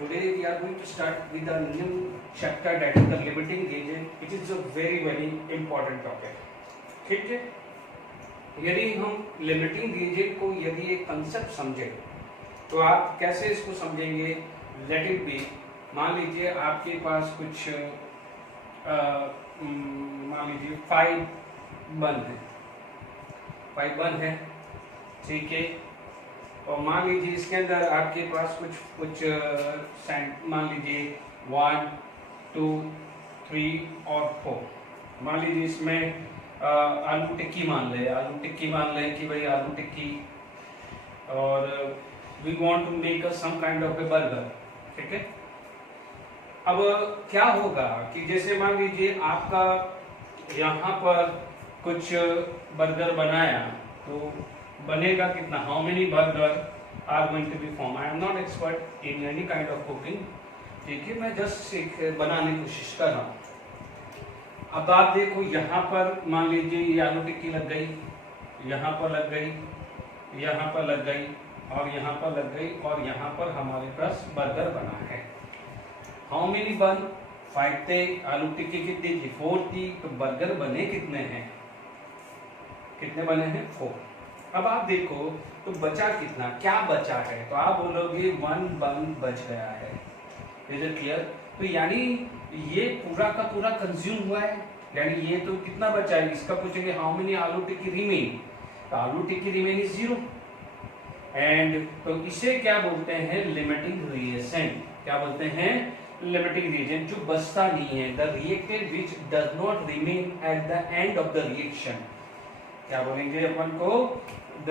Today we are going to start with a new chapter, that is the limiting reagent, which is a very important topic. ठीक है, यदि हम limiting reagent को यदि एक concept समझे तो आप कैसे इसको समझेंगे? लेट इट बी, मान लीजिए आपके पास कुछ मान लीजिए 5 बन है, ठीक है, और मान लीजिए इसके अंदर आपके पास कुछ मान लीजिए 1, 2, 3 और 4। मान लीजिए इसमें आलू टिक्की मान ले कि भाई आलू टिक्की, और we want to make some kind of a burger, ठीक है। अब क्या होगा कि जैसे मान लीजिए आपका यहाँ पर कुछ बर्गर बनाया, तो बनेगा कितना? How many burger are going to be form? I am not expert in any kind of cooking, ठीक है, मैं जस्ट बनाने की कोशिश कर रहा हूँ। अब आप देखो यहाँ पर मान लीजिए ये आलू टिक्की लग गई, यहाँ पर लग गई, यहाँ पर लग गई, और यहाँ पर लग गई, और यहाँ पर हमारे पास बर्गर बना है। हाउ मेनी बन? 5 थे, आलू टिक्की कितनी थी? 4 थी, तो बर्गर बने कितने हैं? कितने बने हैं? 4। अब आप देखो तो बचा कितना, क्या बचा है? तो आप बोलोगे 1 बन बच गया है। Is it clear? तो यानी ये पूरा का पूरा कंज्यूम हुआ है, यानी ये तो कितना बचा है? इसका पूछेंगे हाउ मेनी आलू टिक्की रिमेन, तो आलू टिक्की रिमेन इज 0। एंड तो इसे क्या बोलते हैं? Limiting reagent. क्या बोलते हैं? लिमिटिंग रिएजेंट, जो बचता नहीं है। The reactant which does not remain at the end of the reaction. क्या बोलेंगे अपन को? The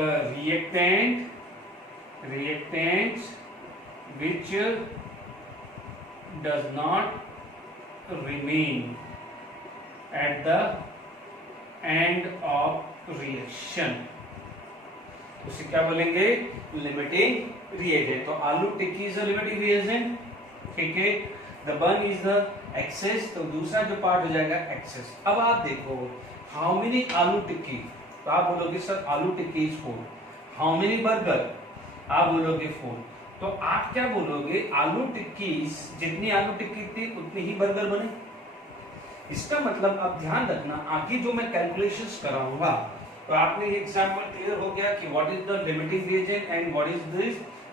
reactants which does not remain at the end of reaction, उसे क्या बोलेंगे? Limiting reagent. तो आलू टिक्की इज अ लिमिटिंग रिएजेंट, ठीक है। द बन इज द एक्सेस, तो दूसरा जो पार्ट हो जाएगा एक्सेस। अब आप देखो हाउ मेनी आलू टिक्की, तो आप बोलोगे सर आलू टिक्की इज 4। How many burger? आप बोलोगे 4। तो आप क्या बोलोगे? आलू टिक्की, जितनी आलू टिक्की थी उतनी ही बर्गर बने। इसका मतलब अब ध्यान रखना, आगे जो मैं कैलकुलेशंस कराऊंगा, तो आपने ये एग्जांपल क्लियर हो गया कि what is the limiting reagent and what is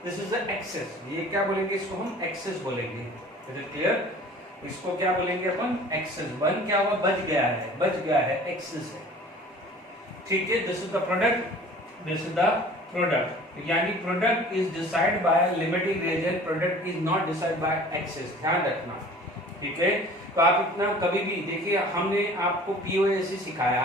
this is the excess. ये क्या बोलेंगे? इसको हम एक्सेस बोलेंगे। Is it clear? इसको क्या बोलेंगे अपन? एक्सेस। बन क्या हुआ? बच गया है, एक्सेस है, ठीक है। दिस इज द प्रोडक्ट, यानी product is decide by limiting reagent, product is not decide by excess. ध्यान रखना, ठीक है। तो आप इतना कभी भी देखिए, हमने आपको पीओएससी सिखाया,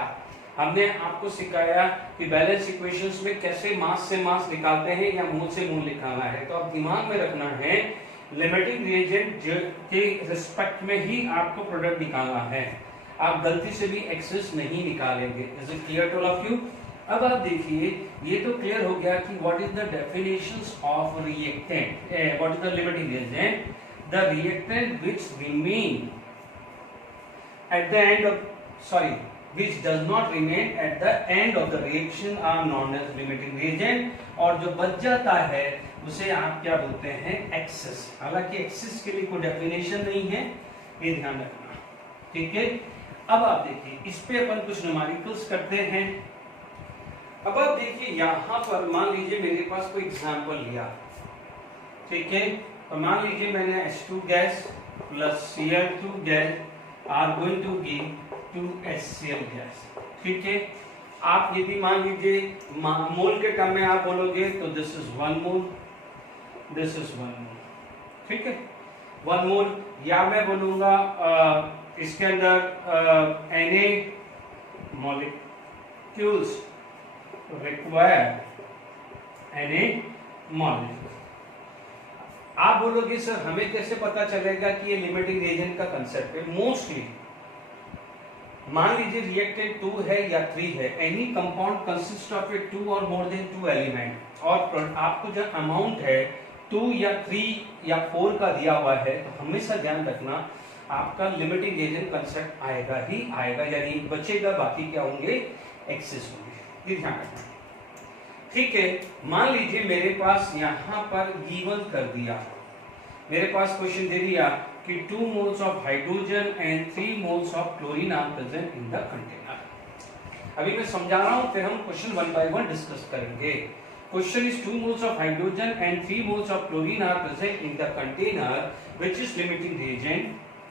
हमने आपको सिखाया कि बैलेंस इक्वेशंस में कैसे मास से मास निकालते हैं या मूल से मूल निकालना है। तो अब दिमाग में रखना है लिमिटिंग रिएजेंट के रिस्पेक्ट में ही आपको प्रोडक्ट निकालना है, आप गलती से भी एक्सेस नहीं निकालेंगे। Is it clear to all of you? अब आप देखिए, ये तो क्लियर हो गया कि what is the definitions of reactant, what is the limiting reagent. The reactant which remain at the end of which does not remain at the end of the reaction are known as limiting reagent, और जो बच जाता है उसे आप क्या बोलते हैं? एक्सेस। हालांकि एक्सेस के लिए कोई डेफिनेशन नहीं है, ये ध्यान रखना, ठीक है। अब आप देखिए, इस पे अपन कुछ न्यूमेरिकल्स करते हैं। अब आप देखिए यहाँ पर मान लीजिए मेरे पास कोई एग्जाम्पल लिया, ठीक है। तो मान लीजिए मैंने H2 gas plus Cl2 gas are going to give 2HCl gas, ठीक है। आप यदि मान लीजिए मोल के टर्म में आप बोलोगे तो this is 1 mole, this is 1 मोल, ठीक है, 1 मोल। या मैं बोलूंगा इसके अंदर Na molecules required, Na molecule। आप बोलोगे सर हमें कैसे पता चलेगा कि ये लिमिटिंग रिएजेंट का कंसेप्ट है? मोस्टली मान लीजिए रिएक्टेंट 2 है या 3 है, एनी कंपाउंड कंसिस्ट ऑफ ए 2 और मोर देन 2 एलिमेंट, और आपको जो अमाउंट है 2 या 3 या 4 का दिया हुआ है, तो हमेशा ध्यान रखना आपका लिमिटिंग रिएजेंट कंसेप्ट आएगा ही आएगा, यानी बचेगा, बाकी क्या होंगे? एक्सेस होंगे। ये ध्यान रखना। ठीक है, मान लीजिए मेरे पास यहाँ पर गिवन कर दिया, मेरे पास क्वेश्चन दे दिया कि 2 moles of hydrogen and 3 moles of chlorine are present in the container. अभी मैं समझा रहा हूं, फिर हम question one by one discuss करेंगे। Question is 2 moles of hydrogen and 3 moles of chlorine are present in the container which is limiting reagent,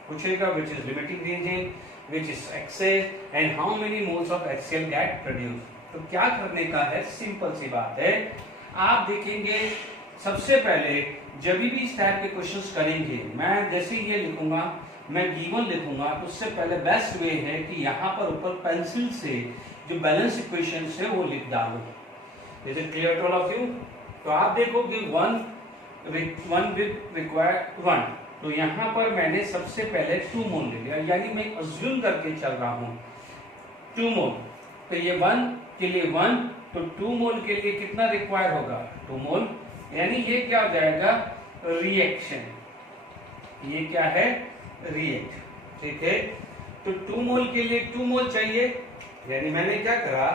पूछेगा which is limiting reagent, which is excess and how many moles of HCl get produced. तो क्या करने का है, simple सी बात है। आप देखेंगे सबसे पहले जब भी इस टाइप के क्वेश्चंस करेंगे, मैं जैसे ये लिखूंगा, मैं गिवन लिखूंगा, तो उससे पहले बेस्ट वे है कि यहाँ पर ऊपर पेंसिल से जो बैलेंस इक्वेशंस है वो लिख डालो। Is it clear to all of you? तो आप देखोगे 1 विल रिक्वायर 1, तो यहाँ पर मैंने सबसे पहले 2 मोल ले लिया, यानी मैं अज्यूम करके चल रहा हूँ 2 मोल। तो ये 1 के लिए 1, तो 2 मोल के लिए कितना रिक्वायर होगा, 2 मोल, यानी ये क्या हो जाएगा, रिएक्शन। ये क्या है, रिएक्ट, ठीक है। तो 2 मोल के लिए 2 मोल चाहिए, यानी मैंने क्या करा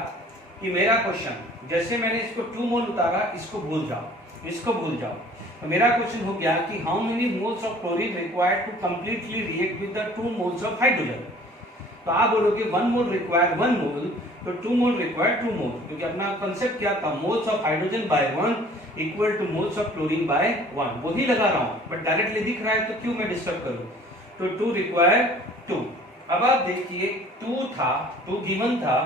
कि मेरा क्वेश्चन, जैसे मैंने इसको 2 मोल उतारा, इसको भूल जाओ, इसको भूल जाओ। तो मेरा क्वेश्चन हो गया कि how many moles of chlorine required to completely react with the 2 moles of hydrogen. तो आप बोलोगे 1 मोल रिक्वायर 1 मोल, तो 2 मोल रिक्वायर 2 मोल, क्योंकि अपना कंसेप्ट क्या था, moles of hydrogen by 1 equal to moles of chlorine by 1, वही लगा रहा हूं, बट डायरेक्टली दिख रहा है तो क्यों मैं डिस्टर्ब करूं। तो 2 रिक्वायर 2। अब आप देखिए 2 था, 2 गिवन था,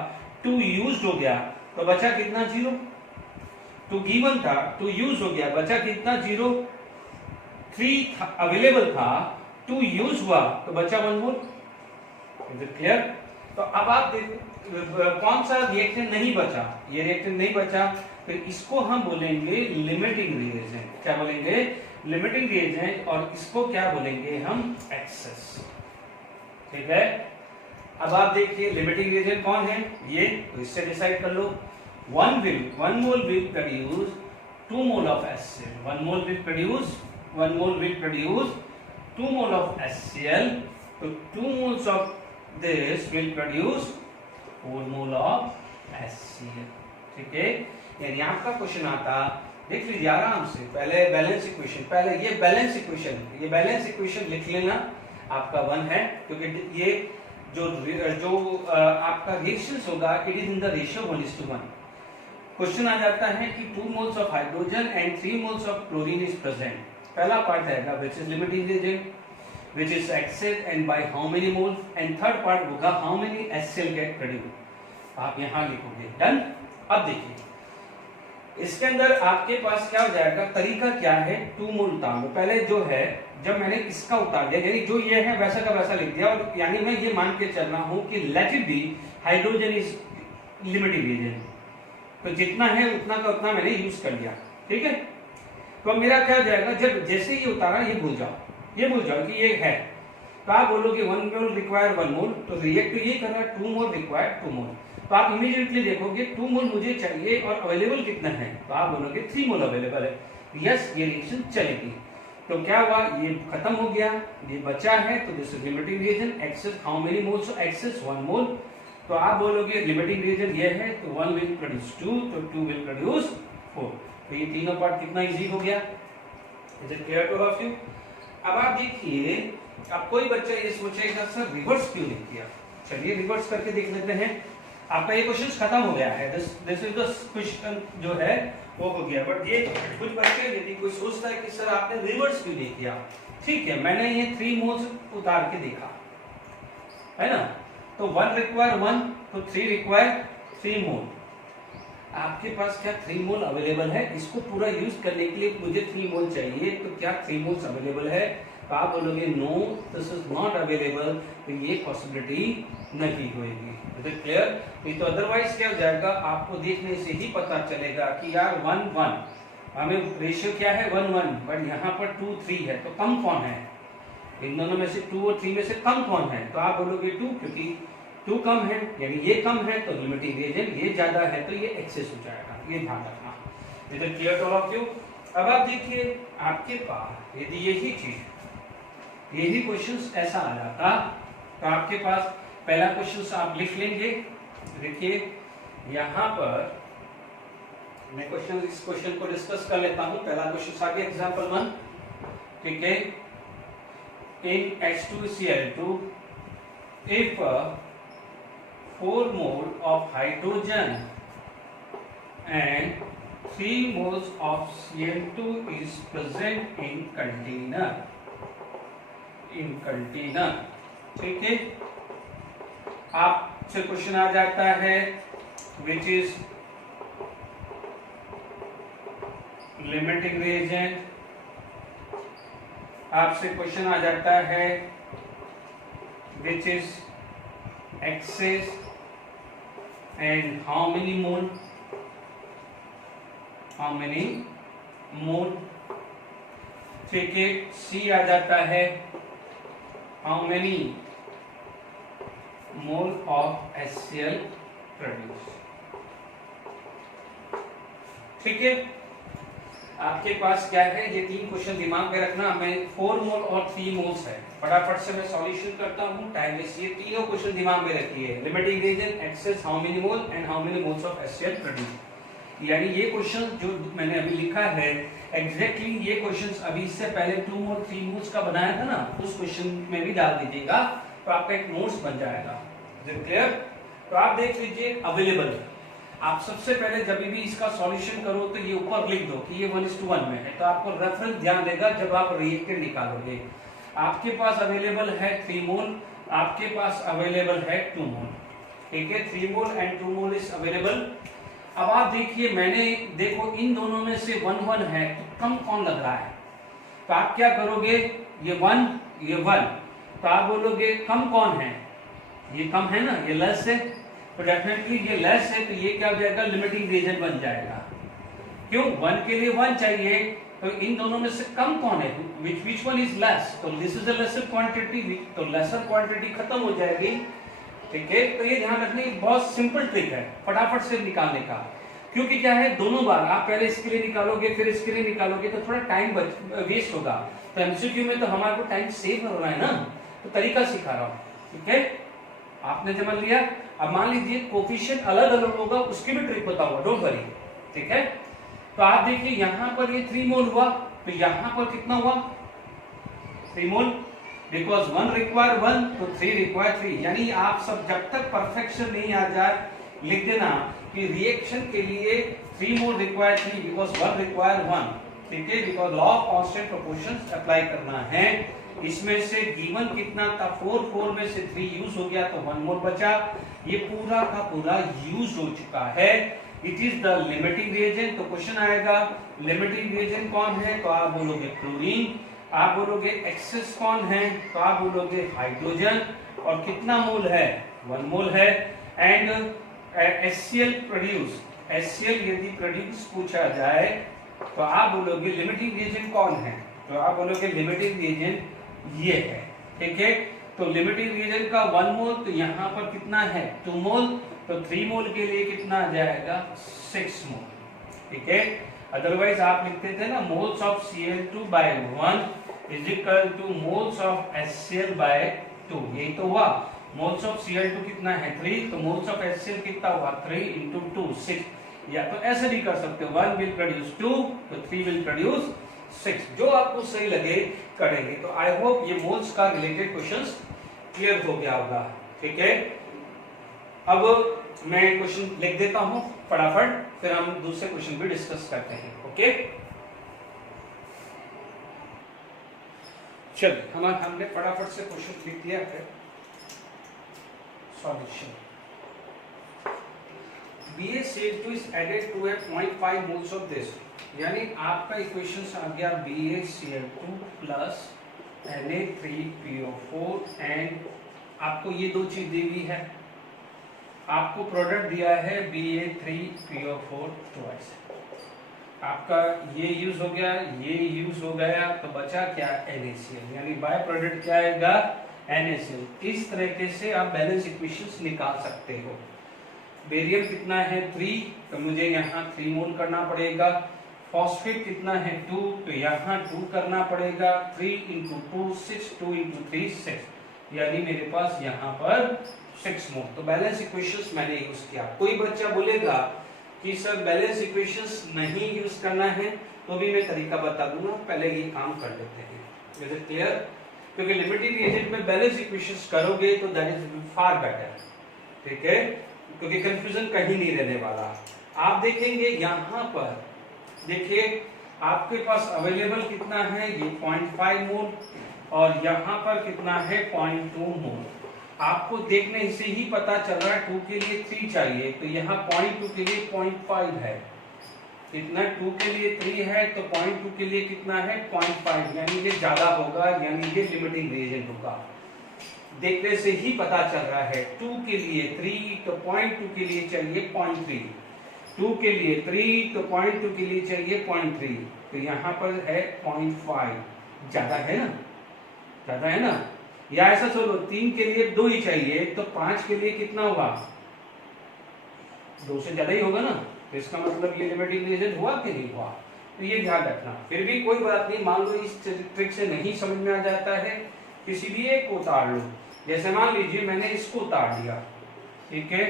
2 यूज्ड हो गया, तो बचा कितना, 0। 2 गिवन था, 2 यूज हो गया, बचा कितना, 0। 3 अवेलेबल था, 2 यूज हुआ, तो बचा 1 मोल। Is it clear? तो अब आप देखो कौन सा रिएक्शन नहीं बचा, ये रिएक्शन नहीं बचा, तो इसको हम बोलेंगे लिमिटिंग रिएजेंट। क्या बोलेंगे, लिमिटिंग रिएजेंट, और इसको क्या बोलेंगे हम, एक्सेस, ठीक है। अब आप देखिए लिमिटिंग रिएजेंट कौन है, ये, तो इससे डिसाइड कर लो। 1 mole will produce 2 mole of HCl, 1 mole will produce 2 mole of HCl, तो 2 moles of this will produce 4 mole of HCl, ठीक है। यानी आपका क्वेश्चन आता, देख लीजिए आराम से, पहले बैलेंस इक्वेशन, पहले ये बैलेंस इक्वेशन लिख लेना, आपका 1 है, क्योंकि ये जो आपका रिएक्शंस होगा, it is in the ratio 1:1। Question आ जाता है कि 2 moles of hydrogen and 3 moles of chlorine is present. पहला पार्ट रहेगा which is limiting reagent, which is excess and by how many moles, and third part होगा how many HCl get produced। आप यहां लिखोगे, डन। अब देखिए इसके अंदर आपके पास क्या हो जाएगा, तरीका क्या है, 2 मोल उतार लो। पहले जो है, जब मैंने इसका उतार दिया, यानी जो ये है वैसा का वैसा लिख दिया, और यानी मैं ये मान के चल रहा हूं कि let it be hydrogen is limiting reagent, तो जितना है उतना का उतना मैंने यूज कर लिया, ठीक है। तो मेरा क्या हो जाएगा, जब जैसे ये उतारा, ये भूल जाओ कि ये है, तो आप बोलोगे 1 मोल रिक्वायर 1 मोल, तो रिएक्ट तो ये कर रहा है 2 मोल रिक्वायर 2 मोल, तो आप इमीडिएटली देखोगे 2 मोल मुझे चाहिए और अवेलेबल कितना है, तो आप बोलोगे 3 मोल अवेलेबल है, यस ये रिएक्शन चलेगी। तो क्या हुआ, ये खत्म हो गया, ये बचा है, तो this is limiting reagent, excess how many moles, excess 1 mole, तो आप बोलोगे लिमिटिंग रिएजेंट ये है, तो 1 विल प्रोड्यूस 2, तो 2 विल प्रोड्यूस 4, तो ये तीनों पार्ट कितना इजी हो गया। Is it clear two of you? अब आप देखिए, अब कोई बच्चा ये सोचेगा सर रिवर्स क्यों नहीं किया, चलिए रिवर्स करके देख लेते हैं। आपका ये क्वेश्चन खत्म हो गया है, दिस इज द क्वेश्चन जो है वो हो गया, बट ये कुछ बच्चे यदि कोई सोचता है कि सर आपने रिवर्स क्यों नहीं किया, ठीक है, मैंने ये 3 मोल्स उतार के देखा है ना, तो 1 रिक्वायर 1, तो 3 रिक्वायर 3 मोल। आपके पास क्या 3 मोल अवेलेबल है, इसको पूरा यूज करने के लिए मुझे 3 मोल चाहिए, तो क्या 3 मोल्स अवेलेबल है, तो आप बोलोगे no this is not available, तो ये पॉसिबिलिटी नहीं होगी। Is it clear? तो अदरवाइज क्या हो जाएगा, आपको देखने से ही पता चलेगा कि यार 1 1 हमें रेशियो क्या है 1 1, बट यहाँ पर 2 3 है, तो कम कौन है इन दोनों में से, 2 और 3 में से कम कौन है, तो आप बोलोगे 2, क्योंकि 2 कम है, यानी ये कम है, तो लिमिटिंग रिएजेंट, ये ज्यादा है तो ये एक्सेस हो जाएगा, ये ध्यान रखना। Is it clear to all of you? अब आप देखिए आपके पास यदि यही क्वेश्चंस ऐसा आ जाता, तो आपके पास पहला क्वेश्चन आप लिख लेंगे। देखिए यहाँ पर मैं इस क्वेश्चन को डिस्कस कर लेता हूँ। पहला क्वेश्चन आ गया एग्जांपल 1, ठीक है, in H2Cl2 if 4 mole of hydrogen and 3 moles of Cl2 is present in container, ठीक है। आपसे क्वेश्चन आ जाता है which is limiting reagent, आपसे क्वेश्चन आ जाता है which is excess and how many mole, ठीक है। सी आ जाता है how many mole of HCl produce, ठीक है। आपके पास क्या है, ये 3 क्वेश्चन दिमाग में रखना। मैं 4 मोल और 3 मोल्स है, फटाफट से मैं सॉल्यूशन करता हूँ, टाइम वेस्ट। ये तीनों क्वेश्चन दिमाग में रखिए, limiting reason, excess, how many mole and how many moles of HCl produce. यानी ये क्वेश्चन जो मैंने अभी लिखा है एग्जैक्टली ये क्वेश्चंस अभी इससे पहले 2 मोल 3 मोल्स का बनाया था ना, उस क्वेश्चन में भी डाल दीजिएगा तो आपका एक नोट्स बन जाएगा। क्लियर? तो आप देख लीजिए अवेलेबल। आप सबसे पहले जब भी इसका सॉल्यूशन करो तो ये ऊपर लिख दो कि ये 1:1 में है, तो आपको रेफरेंस ध्यान देगा जब आप रिएक्टेंट निकालोगे। आपके पास अवेलेबल है 3 मोल, आपके पास अवेलेबल है 2 मोल, ठीक है। 3 mole and 2 mole is available. अब आप देखिए, मैंने देखो इन दोनों में से 1:1 है, तो कम कौन लग रहा है? तो आप क्या करोगे, ये 1 ये 1, तो आप बोलोगे कम कौन है? ये कम है ना, ये लेस है, तो डेफिनेटली ये लेस है, तो ये क्या हो जाएगा, लिमिटिंग रीजन बन जाएगा। क्यों? 1 के लिए 1 चाहिए, तो इन दोनों में से कम कौन है? which one is less? तो this is a lesser quantity, तो lesser quantity खत्म हो जाएगी, ठीक है। तो ये ध्यान रखने की बहुत सिंपल ट्रिक है फटाफट से निकालने का, क्योंकि क्या है, दोनों बार आप पहले इसके लिए निकालोगे फिर इसके लिए निकालोगे तो थोड़ा टाइम वेस्ट होगा। तो एमसीक्यू में तो हमारे को टाइम सेव हो रहा है ना, तो तरीका सिखा रहा हूँ, ठीक है। आपने समझ लिया। अब मान लीजिए कोफिशिएंट अलग अलग होगा, उसकी भी ट्रिक बताऊंगा, डोंट वरी, ठीक है। तो आप देखिए यहाँ पर ये 3 मोल हुआ, तो यहाँ पर कितना हुआ, 3 मोल, बिकॉज 1 रिक्वायर 1 तो 3 रिक्वायर 3। यानी आप सब जब तक परफेक्शन नहीं आ जाए लिख देना कि रिएक्शन के लिए 3 मोल रिक्वायर 3 बिकॉज 1 रिक्वायर 1, ठीक है। Because law of constant proportions apply करना है। इसमें से गिवन कितना था, 4 में से 3 यूज हो गया तो 1 मोल बचा। ये पूरा का पूरा यूज हो चुका है। It is the limiting reagent. तो क्वेश्चन आएगा लिमिटिंग रिएजेंट कौन है, तो आप बोलोगे क्लोरीन। आप बोलोगे एक्सेस कौन है, तो आप बोलोगे हाइड्रोजन। और कितना मोल है, 1 मोल है। एंड HCl प्रोड्यूस, HCl यदि प्रोड्यूस पूछा जाए तो आप बोलोगे लिमिटिंग रिएजेंट कौन है, तो आप बोलोगे लिमिटिंग रिएजेंट ये है, ठीक है। तो लिमिटिंग रिएजेंट का 1 मोल, तो यहाँ पर कितना है 2 मोल, तो 3 मोल के लिए कितना आ जाएगा 6 मोल, ठीक है। अदरवाइज आप लिखते थे ना moles of Cl2 by 1 is equal to moles of HCl by 2। यही तो हुआ, मोल्स ऑफ Cl2 कितना है 3, तो मोल्स ऑफ HCl कितना हुआ 3 into 2 6। या तो ऐसे भी कर सकते हो, 1 will produce 2 तो 3 will produce 6, जो आपको सही लगे करेंगे। तो आई होप ये मोल्स का रिलेटेड क्वेश्चंस क्लियर हो गया होगा, ठीक है। अब मैं क्वेश्चन लिख देता हूं फटाफट, फिर हम दूसरे क्वेश्चन भी डिस्कस करते हैं, ओके। चलिए हमने फटाफट से क्वेश्चन लिख दिया है। Solution, BaCl2 is added to a 0.5 moles of this, यानी आपका इक्वेशन आ गया BaCl2 प्लस Na3PO4 एंड आपको ये 2 चीज दी हुई है, आपको प्रोडक्ट दिया है Ba3PO4 ट्वाइस। आपका ये यूज हो गया, ये यूज हो गया, तो बचा क्या NaCl, यानी बाय प्रोडक्ट क्या आएगा NaCl। इस तरीके से आप बैलेंस इक्वेशंस निकाल सकते हो। बेरियम कितना है 3, तो मुझे यहाँ 3 मोल करना पड़ेगा। फॉस्फेट कितना है 2, तो यहाँ 2 करना पड़ेगा। 3 into 2 6, 2 into 3 6, यानी मेरे पास यहाँ पर 6 मोल। तो बैलेंस इक्वेशंस मैंने यूज किया। कोई बच्चा बोलेगा कि सर बैलेंस इक्वेशंस नहीं यूज करना है तो भी मैं तरीका बता दूंगा, पहले ये काम कर लेते हैं। Is it clear? क्योंकि लिमिटिंग रिएजेंट में बैलेंस इक्वेशंस करोगे तो दैट इज फार बेटर, ठीक है, क्योंकि कंफ्यूजन कहीं नहीं रहने वाला। आप देखेंगे यहां पर, देखिए आपके पास अवेलेबल कितना है, ये 0.5 मोल और यहाँ पर कितना है 0.2 मोल। आपको देखने से ही पता चल रहा है 2 के लिए 3 चाहिए, तो यहाँ 0.2 के लिए 0.5 है, कितना 2 के लिए 3 है तो 0.2 के लिए कितना है 0.5, यानी ये ज्यादा होगा, यानी ये लिमिटिंग रिएजेंट होगा। देखने से ही पता चल रहा है 2 के लिए 3 तो 0.2 के लिए चाहिए 0.3, 2 के लिए 3 तो 0.2 के लिए चाहिए 0.3, तो यहाँ पर है 0.5, ज्यादा है ना, ज्यादा है ना। या ऐसा चलो 3 के लिए 2 ही चाहिए तो 5 के लिए कितना होगा, 2 से ज्यादा ही होगा ना, तो इसका मतलब ये लिमिटिंग रिएजेंट हुआ कि नहीं हुआ, तो ये ध्यान रखना। फिर भी कोई बात नहीं, मान लो इस ट्रिक से नहीं समझ में आ जाता है, किसी भी एक को उतार लो। जैसे मान लीजिए मैंने इसको उतार दिया, ठीक है,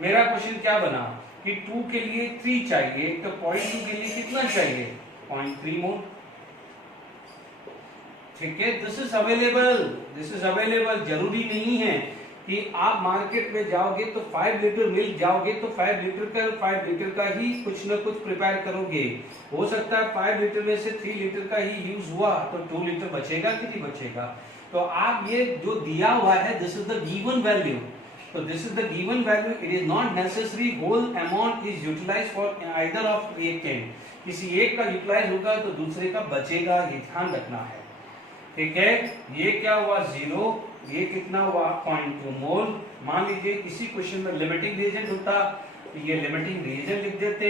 मेरा क्वेश्चन क्या बना कि 2 के लिए 3 चाहिए तो 0.2 के लिए कितना चाहिए 0.3 मोल, ठीक है। This is available, this is available. जरूरी नहीं है कि आप मार्केट में जाओगे तो 5 लीटर मिल्क जाओगे तो 5 लीटर का ही कुछ ना कुछ प्रिपेयर करोगे। हो सकता है 5 लीटर में से 3 लीटर का ही यूज हुआ तो 2 लीटर बचेगा कि नहीं बचेगा। तो आप ये जो दिया हुआ है this is the given value, तो this is the given value, it is not necessary whole amount is utilised for either of reactant, किसी एक का यूटिलाइज होगा तो दूसरे का बचेगा, ये ध्यान रखना है, ठीक है। ये क्या हुआ 0, ये कितना हुआ 0.2 मोल। मान लीजिए इसी क्वेश्चन में लिमिटिंग रिएजेंट होता तो ये लिमिटिंग रिएजेंट लिख देते,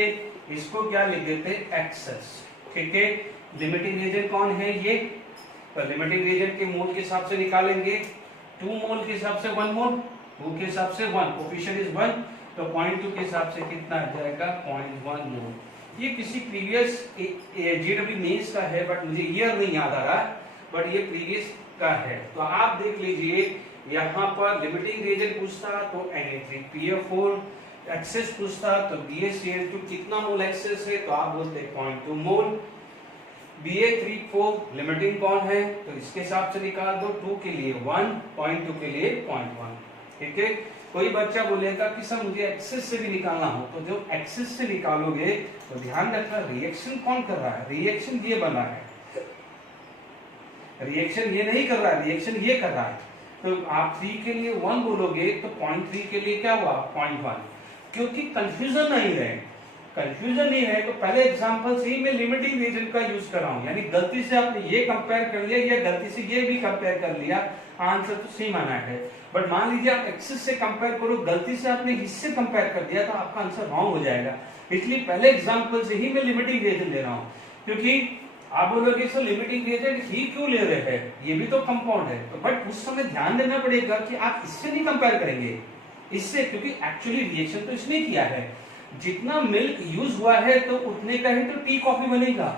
इसको क्या लिख देते एक्सेस, ठीक है। लिमिटिंग रिएजेंट कौन है ये, तो लिमिटिंग रिएजेंट के मोल के हिसाब से निकालेंगे, 2 मोल के हिसाब से 1 मोल, 2 के हिसाब से 1, कोफिशिएंट इज 1, तो 0.2 के हिसाब से कितना आ जाएगा 0.1 मोल। ये किसी प्रीवियस जेडब्ल्यू मेंस का है बट मुझे ईयर नहीं याद आ रहा, बट ये प्रीवियस का है। तो आप देख लीजिए यहाँ पर लिमिटिंग रिएजेंट पूछता तो Na3PO4, एक्सेस पूछता तो BaCl2 कितना मोल एक्सेस है तो आप बोलते 0.2 मोल। Ba3,4 लिमिटिंग कौन है तो इसके हिसाब से निकाल दो, 2 के लिए 1, 0.2 के लिए 0.1, ठीक है। कोई बच्चा बोलेगा कि सर मुझे एक्सेस से भी निकालना हो, तो जो एक्सेस से निकालोगे तो ध्यान रखना रिएक्शन कौन कर रहा है, रिएक्शन ये बना है, रिएक्शन ये नहीं कर रहा है, रिएक्शन ये कर रहा है। तो आप 3 के लिए 1 बोलोगे तो 0.3 के लिए क्या हुआ 0.1, क्योंकि कंफ्यूजन नहीं रहे, कंफ्यूजन नहीं है तो पहले एग्जांपल से ही मैं लिमिटिंग रिएजेंट का यूज कर रहा हूं, यानी गलती से आपने ये कंपेयर कर लिया या गलती से ये भी कंपेयर कर लिया, आंसर तो सेम आना है। बट मान लीजिए आप एक्सिस से कंपेयर करो, गलती से आपने इससे कंपेयर कर दिया तो आपका आंसर रॉन्ग हो जाएगा। इसलिए पहले एग्जांपल से ही मैं लिमिटिंग रिएजेंट ले रहा हूं, क्योंकि आप बोलोगे सर लिमिटिंग रिएजेंट ही क्यों ले रहे हैं, ये भी तो कंपाउंड है, तो बट उस समय ध्यान देना पड़ेगा कि आप इससे नहीं कंपेयर करेंगे, इससे, क्योंकि एक्चुअली रिएक्शन तो इसने किया है, जितना मिल्क यूज हुआ है तो उतने का ही तो टी कॉफी बनेगा,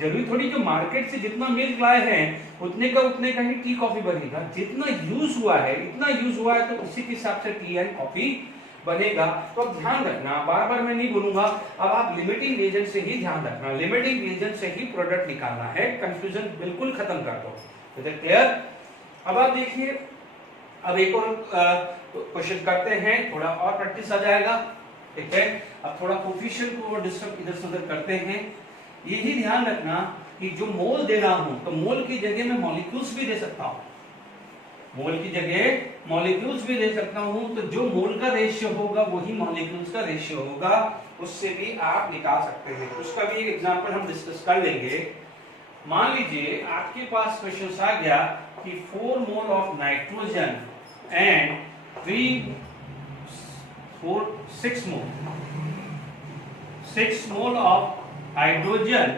जरूरी थोड़ी जो मार्केट से जितना मिल्क लाए हैं उतने का ही टी कॉफी बनेगा, जितना यूज हुआ है इतना यूज हुआ है तो उसी के हिसाब से टी एंड कॉफी बनेगा। तो अब ध्यान रखना, बार बार मैं नहीं बोलूंगा, अब आप लिमिटिंग रिएजेंट से ही ध्यान रखना, लिमिटिंग रिएजेंट से ही प्रोडक्ट निकालना है, कंफ्यूजन बिल्कुल खत्म कर दो, क्लियर। अब आप देखिए, अब एक और क्वेश्चन करते हैं, थोड़ा और प्रैक्टिस आ जाएगा, ठीक है। अब थोड़ा कोफिशिएंट को डिस्टर्ब इधर से उधर करते हैं। यही ध्यान रखना कि जो मोल दे रहा हूं तो मोल की जगह मैं मॉलिक्यूल्स भी दे सकता हूं, मोल की जगह मॉलिक्यूल्स भी दे सकता हूं, तो जो मोल का रेशियो होगा वही मॉलिक्यूल्स का रेशियो होगा, उससे भी आप निकाल सकते हैं। उसका भी एक एग्जांपल हम डिस्कस कर लेंगे। मान लीजिए आपके पास क्वेश्चन आ गया कि 4 mole of nitrogen and 6 mole of hydrogen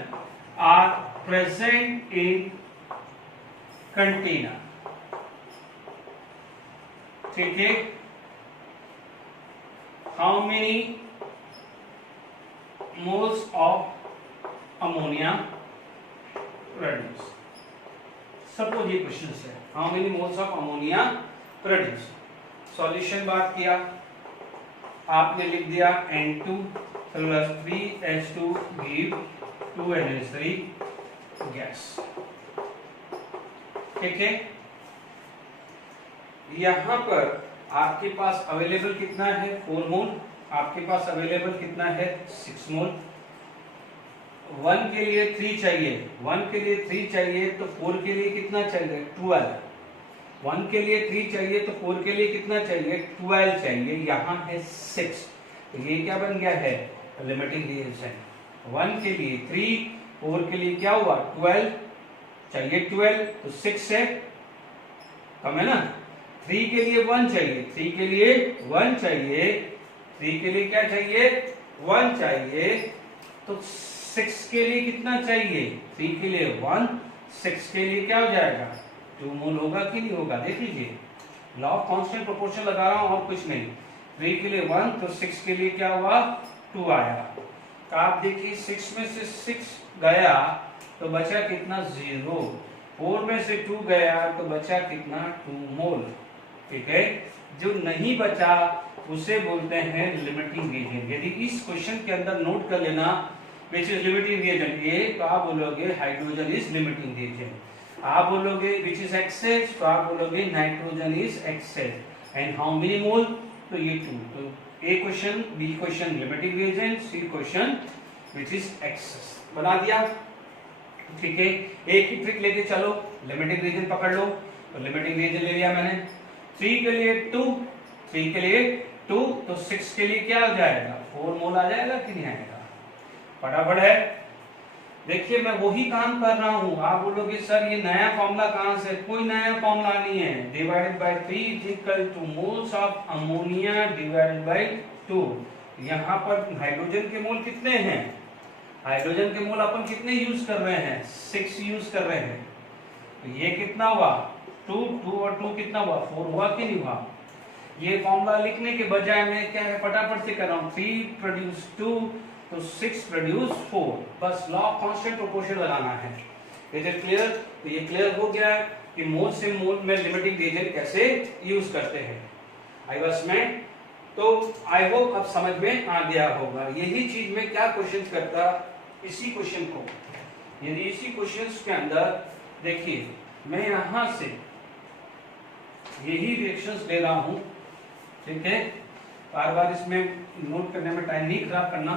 are present in container, ठीक है। how many moles of ammonia produce, suppose ये क्वेश्चन है, how many moles of ammonia produce। Solution बात किया, आपने लिख दिया N2 plus 3H2 give 2NH3 gas. ठीक है, यहां पर आपके पास अवेलेबल कितना है 4 मोल, आपके पास अवेलेबल कितना है 6 मोल। 1 के लिए 3 चाहिए, 1 के लिए 3 चाहिए तो 4 के लिए कितना चाहिए 12। 1 के लिए 3 चाहिए तो 4 के लिए कितना चाहिए 12 चाहिए, यहाँ है 6, तो ये क्या बन गया है लिमिटिंग रिएक्शन। 1 के लिए 3, 4 के लिए क्या हुआ 12 चाहिए, 12 तो 6 से कम है ना। 3 के लिए 1 चाहिए, 3 के लिए 1 चाहिए, 3 के लिए क्या चाहिए 1 चाहिए, तो 6 के लिए कितना चाहिए 3 के लिए 1, 6 के लिए क्या हो जाएगा 2 मोल होगा कि नहीं होगा। देख लीजिए लॉ ऑफ कांस्टेंट प्रोपोर्शन लगा रहा हूं और कुछ नहीं। 3 के लिए 1 तो 6 के लिए क्या हुआ 2 आया। तो आप देखिए 6 में से 6 गया तो बचा कितना 0, 4 में से 2 गया तो बचा कितना 2 मोल। ठीक है, जो नहीं बचा उसे बोलते हैं लिमिटिंग रिएजेंट। यदि इस क्वेश्चन के अंदर नोट कर लेना विच इज लिमिटिंग रिएजेंट ए, तो आप बोलोगे हाइड्रोजन इज लिमिटिंग रिएजेंट। आप बोलोगे विच इज एक्सेस, तो आप बोलोगे nitrogen is excess. And how many mole, तो ये 2। तो A question, B question limiting reagent, C question which is excess. बना दिया। ठीक है, एक ही ट्रिक लेके चलो, लिमिटिंग रिएजेंट पकड़ लो। तो लिमिटिंग रिएजेंट ले लिया मैंने। 3 के लिए 2, 3 के लिए 2 तो 6 के लिए क्या हो जाएगा 4 मोल आ जाएगा कि नहीं आएगा। फटाफट है, देखिए मैं वही काम कर रहा हूं। आप बोलोगे सर ये नया फॉर्मूला कहां से, कोई नया फॉर्मूला नहीं है। Divided by 3 is equal to moles of ammonia divided by 2। यहां पर हाइड्रोजन के मोल कितने हैं, हाइड्रोजन के मोल अपन कितने यूज कर रहे हैं 6 यूज कर रहे हैं। तो ये कितना हुआ 2, 2 और 2 कितना हुआ 4 हुआ कि नहीं हुआ। ये फॉर्मूला लिखने के बजाय मैं क्या है फटाफट से कर रहा हूं। 3 प्रोड्यूस 2 तो 6 प्रोड्यूस 4। बस लॉ ऑफ कांस्टेंट प्रोपोर्शन लगाना है। Is it clear. तो ये क्लियर हो गया कि मोल से मोल में लिमिटिंग रिएजेंट कैसे यूज करते हैं आई बस में। तो आई होप अब समझ में आ गया होगा। यही चीज में क्या क्वेश्चन करता, इसी क्वेश्चन को यदि इसी क्वेश्चन के अंदर देखिए मैं यहां से यही रिएक्शंस ले रहा हूं। ठीक है, बार बार इसमें नोट करने में टाइम नहीं खराब करना।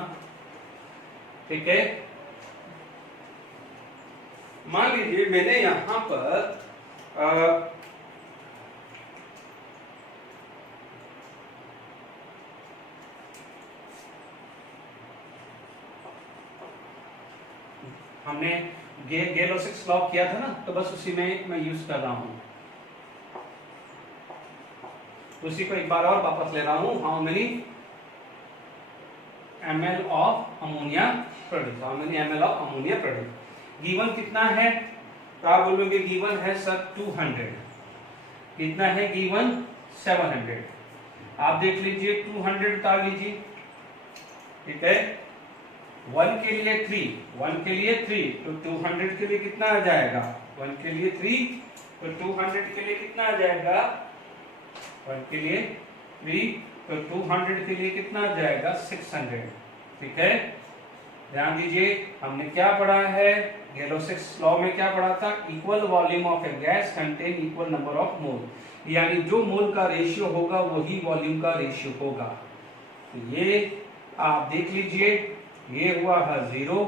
ठीक है, मान लीजिए मैंने यहां पर हमने गेल-सिक्स लॉ किया था ना, तो बस उसी में मैं यूज कर रहा हूं। उसी को एक बार और वापस ले रहा हूं। How many ml of ammonia produce, how many ml of ammonia produce. Given कितना है, तो आप बोलोगे गिवन है सर 200। कितना है गिवन 700। आप देख लीजिए 200 उतार लीजिए। ठीक है, 1 के लिए 3, 1 के लिए 3 तो 200 के लिए कितना आ जाएगा 1 के लिए 3 तो 200 के लिए कितना आ जाएगा 1 के लिए 3 तो 200 के लिए कितना आ जाएगा 600। ठीक है, ध्यान दीजिए हमने क्या पढ़ा है गेलो-सिक्स लॉ में, क्या पढ़ा था equal volume of A gas contain equal number of mole, यानी जो मोल का रेशियो होगा वही वॉल्यूम का रेशियो होगा। तो ये आप देख लीजिए, ये हुआ है 0,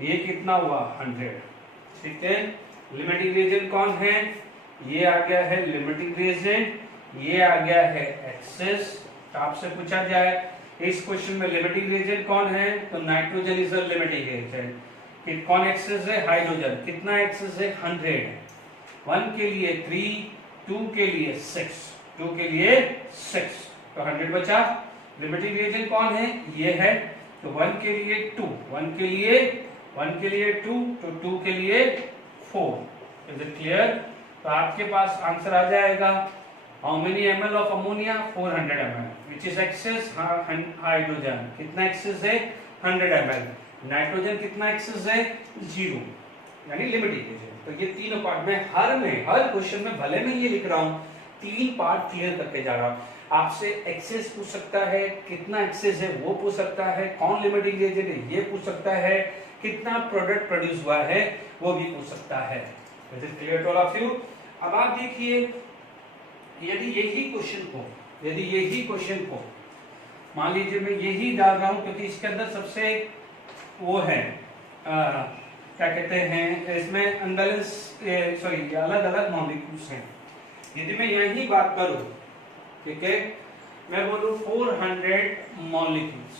ये कितना हुआ 100। ठीक है, लिमिटिंग रिएजेंट कौन है, ये आ गया है लिमिटिंग रिएजेंट, ये आ गया है एक्सेस। आपसे पूछा जाए इस क्वेश्चन में लिमिटिंग रिएजेंट कौन है, तो nitrogen is the limiting reagent. कि कौन एक्सेस है हाइड्रोजन, कितना एक्सेस है 100। 1 के लिए 3, 2 के लिए 6, 2 के लिए 6 तो 100 बचा। लिमिटिंग रिएजेंट कौन है, ये है। तो 1 के लिए 2, 1 के लिए 2 तो 2 के लिए 4। Is it clear. तो आपके पास आंसर आ जाएगा how many ml of ammonia 400 ml which is excess. Hydrogen कितना एक्सेस है 100 ml। नाइट्रोजन कितना एक्सेस है 0, यानी लिमिटिंग रिएजेंट। तो ये तीनों पार्ट में हर क्वेश्चन में भले मैं ये लिख रहा हूं 3 पार्ट क्लियर करके जा रहा हूं। आपसे एक्सेस पूछ सकता है, कितना एक्सेस है वो पूछ सकता है, कौन लिमिटिंग एजेंट है ये पूछ सकता है, कितना प्रोडक्ट प्रोड्यूस हुआ है वो भी पूछ सकता है। Is it clear to all of you? अब आप देखिए, यदि यही क्वेश्चन को मान लीजिए मैं यही डाल रहा हूं, क्योंकि इसके अंदर सबसे वो है क्या कहते हैं, इसमें अनबैलेंस सॉरी अलग अलग मॉलिक्यूल्स हैं। यदि मैं यही बात करूं, ठीक है, मैं बोलूं 400 मॉलिक्यूल्स,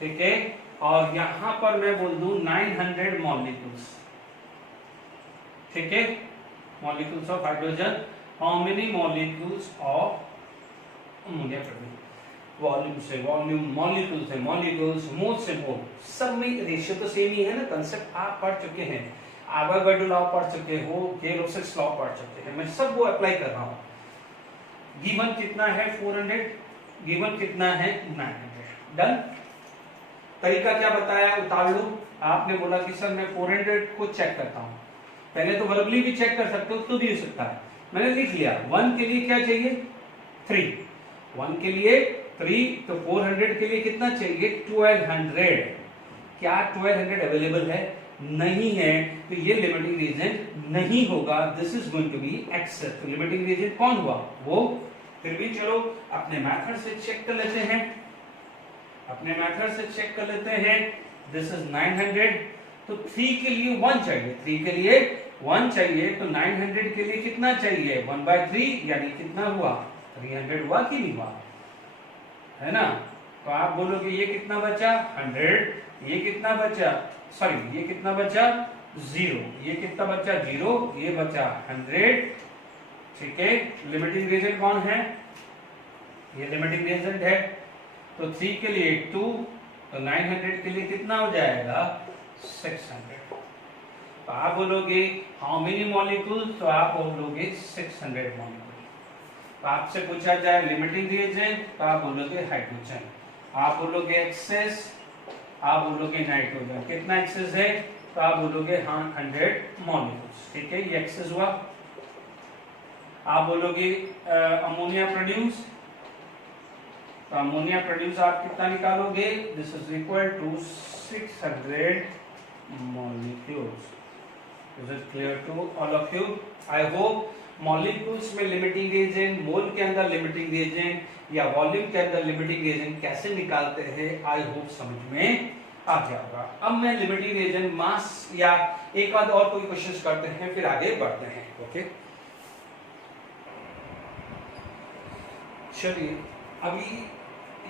ठीक है, और यहां पर मैं बोल दूं 900 मॉलिक्यूल्स, ठीक है, molecules of hydrogen, how many molecules of ammonia produce, volume से वॉल्यूम, मॉलिक्यूल से मॉलिक्यूल्स, मोल से मोल, सब में रेशियो तो सेम ही है ना। कंसेप्ट आप पढ़ चुके हैं, आवागाड्रो लॉ पढ़ चुके हो, गेल-ओप्सिस लॉ पढ़ चुके हैं, मैं सब वो अप्लाई कर रहा हूं। गिवन कितना है 400, गिवन कितना है 900, डन। तरीका क्या बताया, उतार लो। आपने बोला कि सर मैं 400 को चेक करता हूं, पहले तो वर्बली भी चेक कर सकते हो तो भी हो सकता है, मैंने लिख लिया। 1 के लिए क्या चाहिए 3, 1 के लिए 3, तो 400 के लिए कितना चाहिए 1200। क्या 1200 अवेलेबल है? नहीं है, तो ये लिमिटिंग रीजन नहीं होगा, this is going to be excess. तो लिमिटिंग रीजन कौन हुआ वो, फिर भी चलो अपने मेथड से चेक कर लेते हैं, अपने मेथड से चेक कर लेते हैं। दिस इज 900, तो 3 के लिए 1 चाहिए, 3 के लिए 1 चाहिए, तो 900 के लिए कितना चाहिए 1/3, यानी कितना हुआ 300 हुआ कि नहीं हुआ, है ना। तो आप बोलोगे ये कितना बचा 100, ये कितना बचा, सॉरी ये कितना बचा 0, ये कितना बचा 0, ये बचा 100, ठीक है। लिमिटिंग रीजन कौन है, ये लिमिटिंग रीजन है, तो 3 के लिए 2, तो 900 के लिए कितना हो जाएगा 600। तो आप बोलोगे हाउ मेनी मॉलिक्यूल्स, तो आप बोलोगे 600 मॉलिक्यूल। तो आपसे पूछा जाए लिमिटिंग रीजन, तो आप बोलोगे हाइड्रोजन, आप बोलोगे एक्सेस, आप बोलोगे नाइट्रोजन, कितना एक्सेस है, तो आप बोलोगे हाँ 100 मॉलिक्यूल्स, ठीक है, ये एक्सेस हुआ। आप बोलोगे अमोनिया प्रोड्यूस, तो अमोनिया प्रोड्यूस आप कितना निकालोगे, this is equal to 600 molecules. Is it clear to all of you? I hope molecules में लिमिटिंग रीजन, मोल के अंदर लिमिटिंग रीजन या वॉल्यूम के अंदर लिमिटिंग रीजन कैसे निकालते हैं, आई होप समझ में आ गया होगा। अब मैं लिमिटिंग रीजन, मास या एक बार और कोई क्वेश्चंस करते हैं, फिर आगे बढ़ते हैं। ओके, चलिए अभी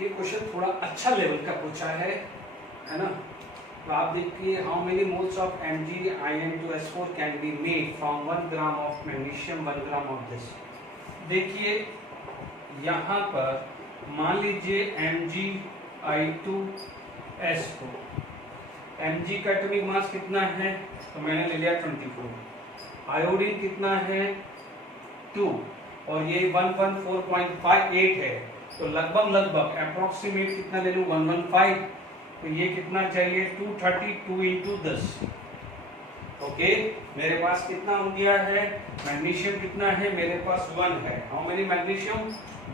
ये क्वेश्चन थोड़ा अच्छा लेवल का पूछा है ना। तो आप देखिए, how many moles of Mg(In2S4) can be made from 1 gram of magnesium 1 gram of this. देखिए यहाँ पर मान लीजिए Mg(I2S4), Mg का एटॉमिक मास कितना है, तो मैंने ले लिया 24, आयोडीन कितना है 2, और ये 114.58 है, तो लगभग अप्रोक्सीमेट कितना ले लूं 115, तो ये कितना चाहिए 232 इंटू 10। ओके, मेरे पास कितना हो गया है, मैग्नीशियम कितना है मेरे पास 1 है, हाउ मेनी मैग्नीशियम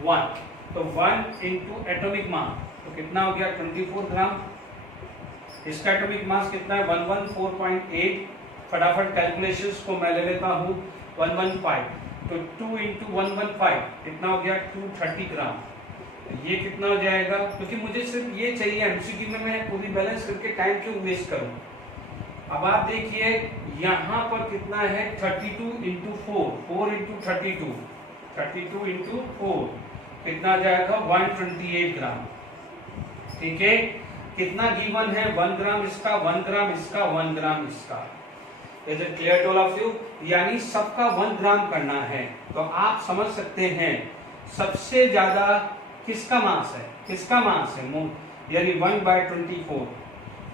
1, तो 1 इंटू एटॉमिक मास, तो कितना हो गया 24 ग्राम। इसका एटॉमिक मास कितना है 114.8, फटाफट कैलकुलेशंस को मैं ले लेता हूँ 115, तो 2 इंटू 115 कितना हो गया 230 ग्राम। ये कितना हो जाएगा, क्योंकि मुझे सिर्फ ये चाहिए, एमसीक्यू में मैं पूरी बैलेंस करके टाइम क्यों वेस्ट करूं। अब आप देखिए यहाँ पर कितना है 32 इंटू 4 इंटू 32 इंटू 4 कितना आ जाएगा 128 ग्राम, ठीक है। कितना गिवन है 1 ग्राम इसका, 1 ग्राम इसका, 1 ग्राम इसका। Is it clear to all of you? यानी सबका 1 ग्राम करना है, तो आप समझ सकते हैं सबसे ज्यादा किसका मास है, किसका मास है, यानी 1/24,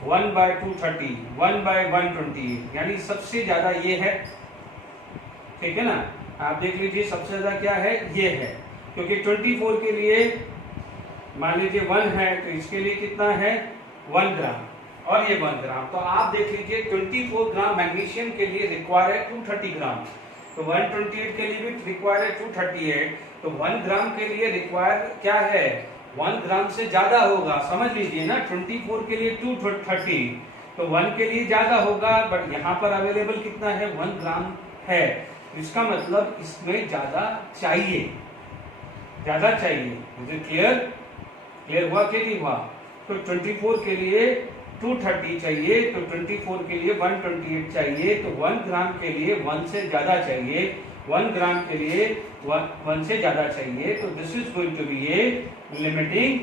1/230, 1/128, यानी सबसे ज्यादा ये है, ठीक है ना। आप देख लीजिए सबसे ज्यादा क्या है, ये है, क्योंकि 24 के लिए मान लीजिए 1 है, तो इसके लिए कितना है 1 ग्राम, और ये 1 ग्राम। तो आप देख लीजिए 24 ग्राम मैग्नीशियम के लिए रिक्वायर है 230 ग्राम, तो 128 के लिए भी रिक्वायर है 238, तो 1 ग्राम के लिए रिक्वायर क्या है, 1 ग्राम से ज्यादा होगा, समझ लीजिए ना। 24 के लिए 230, तो 1 के लिए ज्यादा होगा, बट यहाँ पर अवेलेबल कितना है, 1 ग्राम है। इसका मतलब इसमें ज्यादा चाहिए, ज्यादा चाहिए। मुझे क्लियर हुआ कि नहीं हुआ? तो 24 के लिए 230 चाहिए, तो 24 के लिए 128 चाहिए, तो 1 ग्राम के लिए 1 से ज्यादा चाहिए, 1 ग्राम के लिए 1 से ज्यादा चाहिए। तो this is going to be a limiting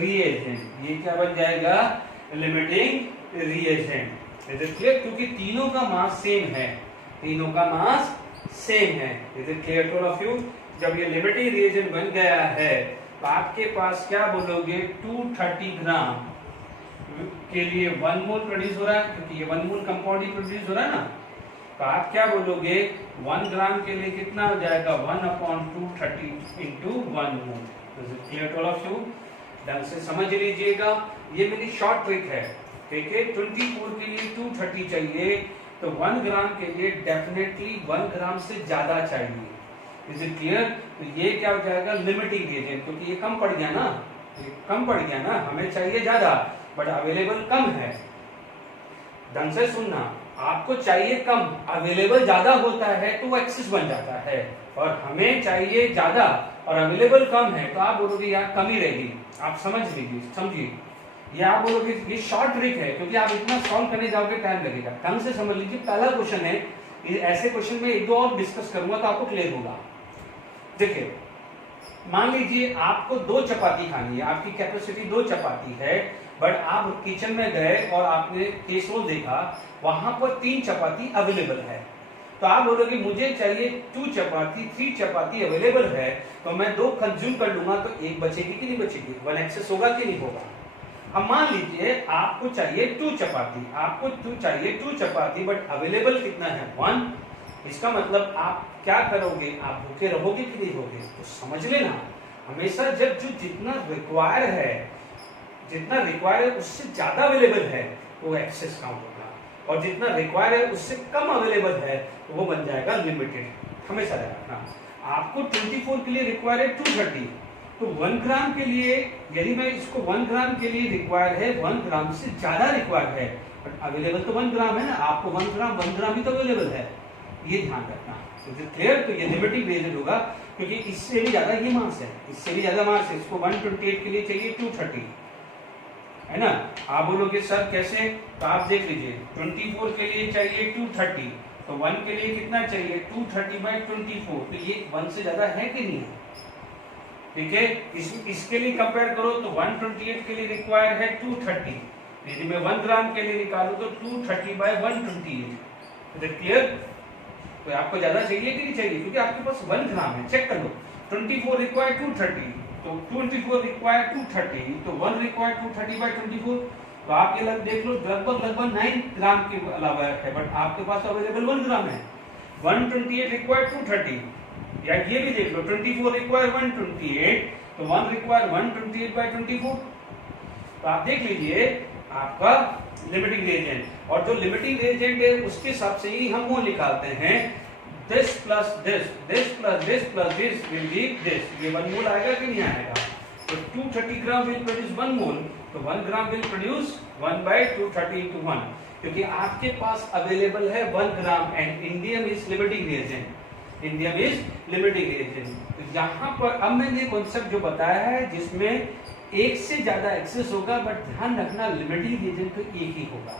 reagent. ये क्या बन जाएगा, limiting reagent. Is it clear? क्योंकि तीनों का मास सेम है, तीनों का मास सेम है। Is it clear to all of you? जब ये लिमिटिंग रिएजेंट बन गया है तो आपके पास क्या बोलोगे, 230 ग्राम के लिए 1 मोल प्रोड्यूस हो रहा है, क्योंकि ये 1 मोल कंपाउंड ही प्रोड्यूस हो रहा है ना। तो आप क्या बोलोगे, 1 ग्राम के लिए कितना हो जाएगा, 1/230 इंटू 1 मोल। Clear to all of you? ढंग से समझ लीजिएगा, ये मेरी शॉर्ट ट्रिक है। ठीक है, 24 के लिए 230 चाहिए, तो 1 ग्राम के लिए डेफिनेटली 1 ग्राम से ज्यादा चाहिए। Is it clear? तो ये क्या हो जाएगा, लिमिटिंग रिएजेंट, क्योंकि ये कम पड़ गया ना, ये कम पड़ गया ना, हमें चाहिए ज्यादा बट अवेलेबल कम है। ढंग से सुनना, आपको चाहिए कम, अवेलेबल ज्यादा होता है तो वो एक्सेस बन जाता है, और हमें चाहिए ज्यादा और अवेलेबल कम है, तो आप बोलोगे यार कमी रहेगी। आप समझ लीजिए, समझिए, ये आप बोलोगे ये शॉर्ट ट्रिक है, क्योंकि आप इतना सॉल्व करने जाओगे टाइम लगेगा। ढंग से समझ लीजिए, पहला क्वेश्चन है, ऐसे क्वेश्चन में 1-2 और डिस्कस करूंगा तो आपको क्लियर होगा। देखिए, मान लीजिए आपको 2 चपाती खानी है, आपकी कैपेसिटी 2 चपाती है, बट आप किचन में गए और आपने कैसरोल देखा, वहां पर 3 चपाती अवेलेबल है, तो आप बोलोगे मुझे चाहिए 2 चपाती, 3 चपाती अवेलेबल है, तो मैं 2 कंज्यूम कर लूंगा, तो 1 बचेगी कि नहीं बचेगी, 1 एक्सेस होगा कि नहीं होगा। अब मान लीजिए आपको चाहिए 2 चपाती, आपको 2 चाहिए 2 चपाती, बट अवेलेबल कितना है, 1। इसका मतलब आप क्या करोगे, आप भूखे रहोगे कि नहीं रहोगे। तो समझ लेना, हमेशा जब जो जितना रिक्वायर है उससे ज्यादा अवेलेबल है तो वो एक्सेस काउंट होगा, और जितना रिक्वायर है उससे कम अवेलेबल है तो वो बन जाएगा लिमिटेड। हमेशा रखना, आपको 24 के लिए रिक्वायर है 230, तो 1 ग्राम के लिए, यदि मैं इसको 1 ग्राम के लिए रिक्वायर है, 1 ग्राम से ज्यादा रिक्वायर है, बट अवेलेबल तो 1 ग्राम है ना, आपको 1 ग्राम ही तो अवेलेबल है, ये ध्यान रखना। तो क्लियर? तो ये लिमिटिंग रिएजेंट होगा, क्योंकि इससे भी ज्यादा ये मास है, इससे भी ज्यादा मास है। इसको 128 के लिए चाहिए 230, है ना। आप बोलोगे सर कैसे, तो आप देख लीजिए, 24 के लिए चाहिए 230, तो 1 के लिए कितना चाहिए, 230/24, तो ये 1 से ज्यादा है कि नहीं है। ठीक है, इसके लिए कंपेयर करो तो 128 के लिए रिक्वायर है 230, यदि मैं 1 ग्राम के लिए निकालू तो 230/128। क्लियर? तो आपको ज्यादा चाहिए कि नहीं चाहिए, क्योंकि आपके पास 1 ग्राम है। चेक कर लो, 24 रिक्वायर 230, तो 24 रिक्वायर 230, तो 1 रिक्वायर 230/24, तो आप ये देख लो लगभग 9 ग्राम के अलावा है, बट आपके पास अवेलेबल 1 ग्राम है। 128 रिक्वायर 230, या ये भी देख लो, 24 रिक्वायर 128, तो 1 रिक्वायर 128/24। तो आप देख लीजिए आपका लिमिटिंग रिएजेंट, और जो लिमिटिंग रिएजेंट है उसके हिसाब से ही हम वो निकालते हैं, this plus this plus this plus this will be this। ये 1 मोल आएगा कि नहीं आएगा। तो 230 ग्राम will produce 1 मोल, तो 1 ग्राम will produce 1/230 into 1, क्योंकि आपके पास अवेलेबल है 1 gram, and indium is limiting reagent, indium is limiting reagent. तो यहाँ पर अब मैंने कॉन्सेप्ट जो बताया है, जिसमें एक से ज्यादा एक्सेस होगा, बट ध्यान रखना लिमिटिंग रिएजेंट तो एक ही होगा।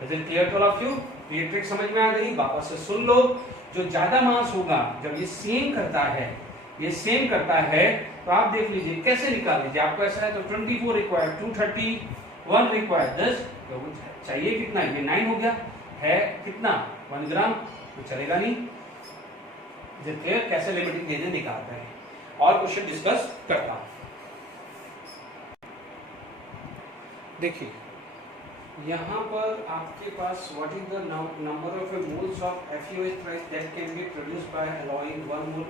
Clear to all of you? तो ये ट्रिक समझ में आ गई, वापस से सुन लो। जो ज्यादा मास होगा, जब ये सेम करता है, तो आप देख लीजिए कैसे निकाल लीजिए। आपको ऐसा है तो 24 रिक्वायर 230, 1 रिक्वायर 10, तो चाहिए कितना, ये 9 हो गया, है कितना 1 ग्राम, तो चलेगा नहीं। क्लियर? कैसे लिमिटिंग रिएजेंट निकालते हैं, और क्वेश्चन डिस्कस करता हूं। देखिए यहाँ पर आपके पास what is the number of moles of FeOH that can be produced by allowing 1 mole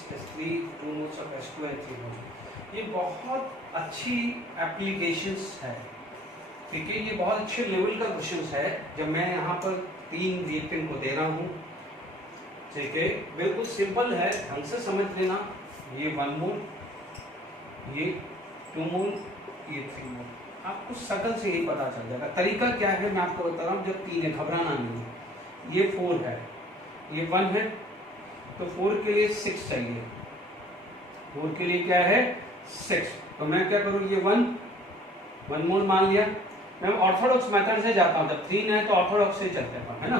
Fe3, 2 moles of H2 and 3 moles. ये बहुत अच्छी एप्लीकेशंस है, ठीक है, ये बहुत अच्छे लेवल का क्वेश्चन है। जब मैं यहाँ पर 3 रिएक्टेंट को दे रहा हूँ, ठीक है, बिल्कुल सिंपल है, ढंग से समझ लेना। ये 1 मोल, ये 2 मोल, ये 3 मोल, आपको शकल से ही पता चल जाएगा। तरीका क्या है मैं आपको बता रहा हूँ, जब 3 है घबराना नहीं है। ये 4 है, ये 1 है, तो 4 के लिए 6 चाहिए, 4 के लिए क्या है 6। तो मैं क्या करूँ, ये 1 मोल मान लिया। मैं ऑर्थोडॉक्स मेथड से जाता हूँ, जब 3 है तो ऑर्थोडॉक्स से चलते हैं, है ना।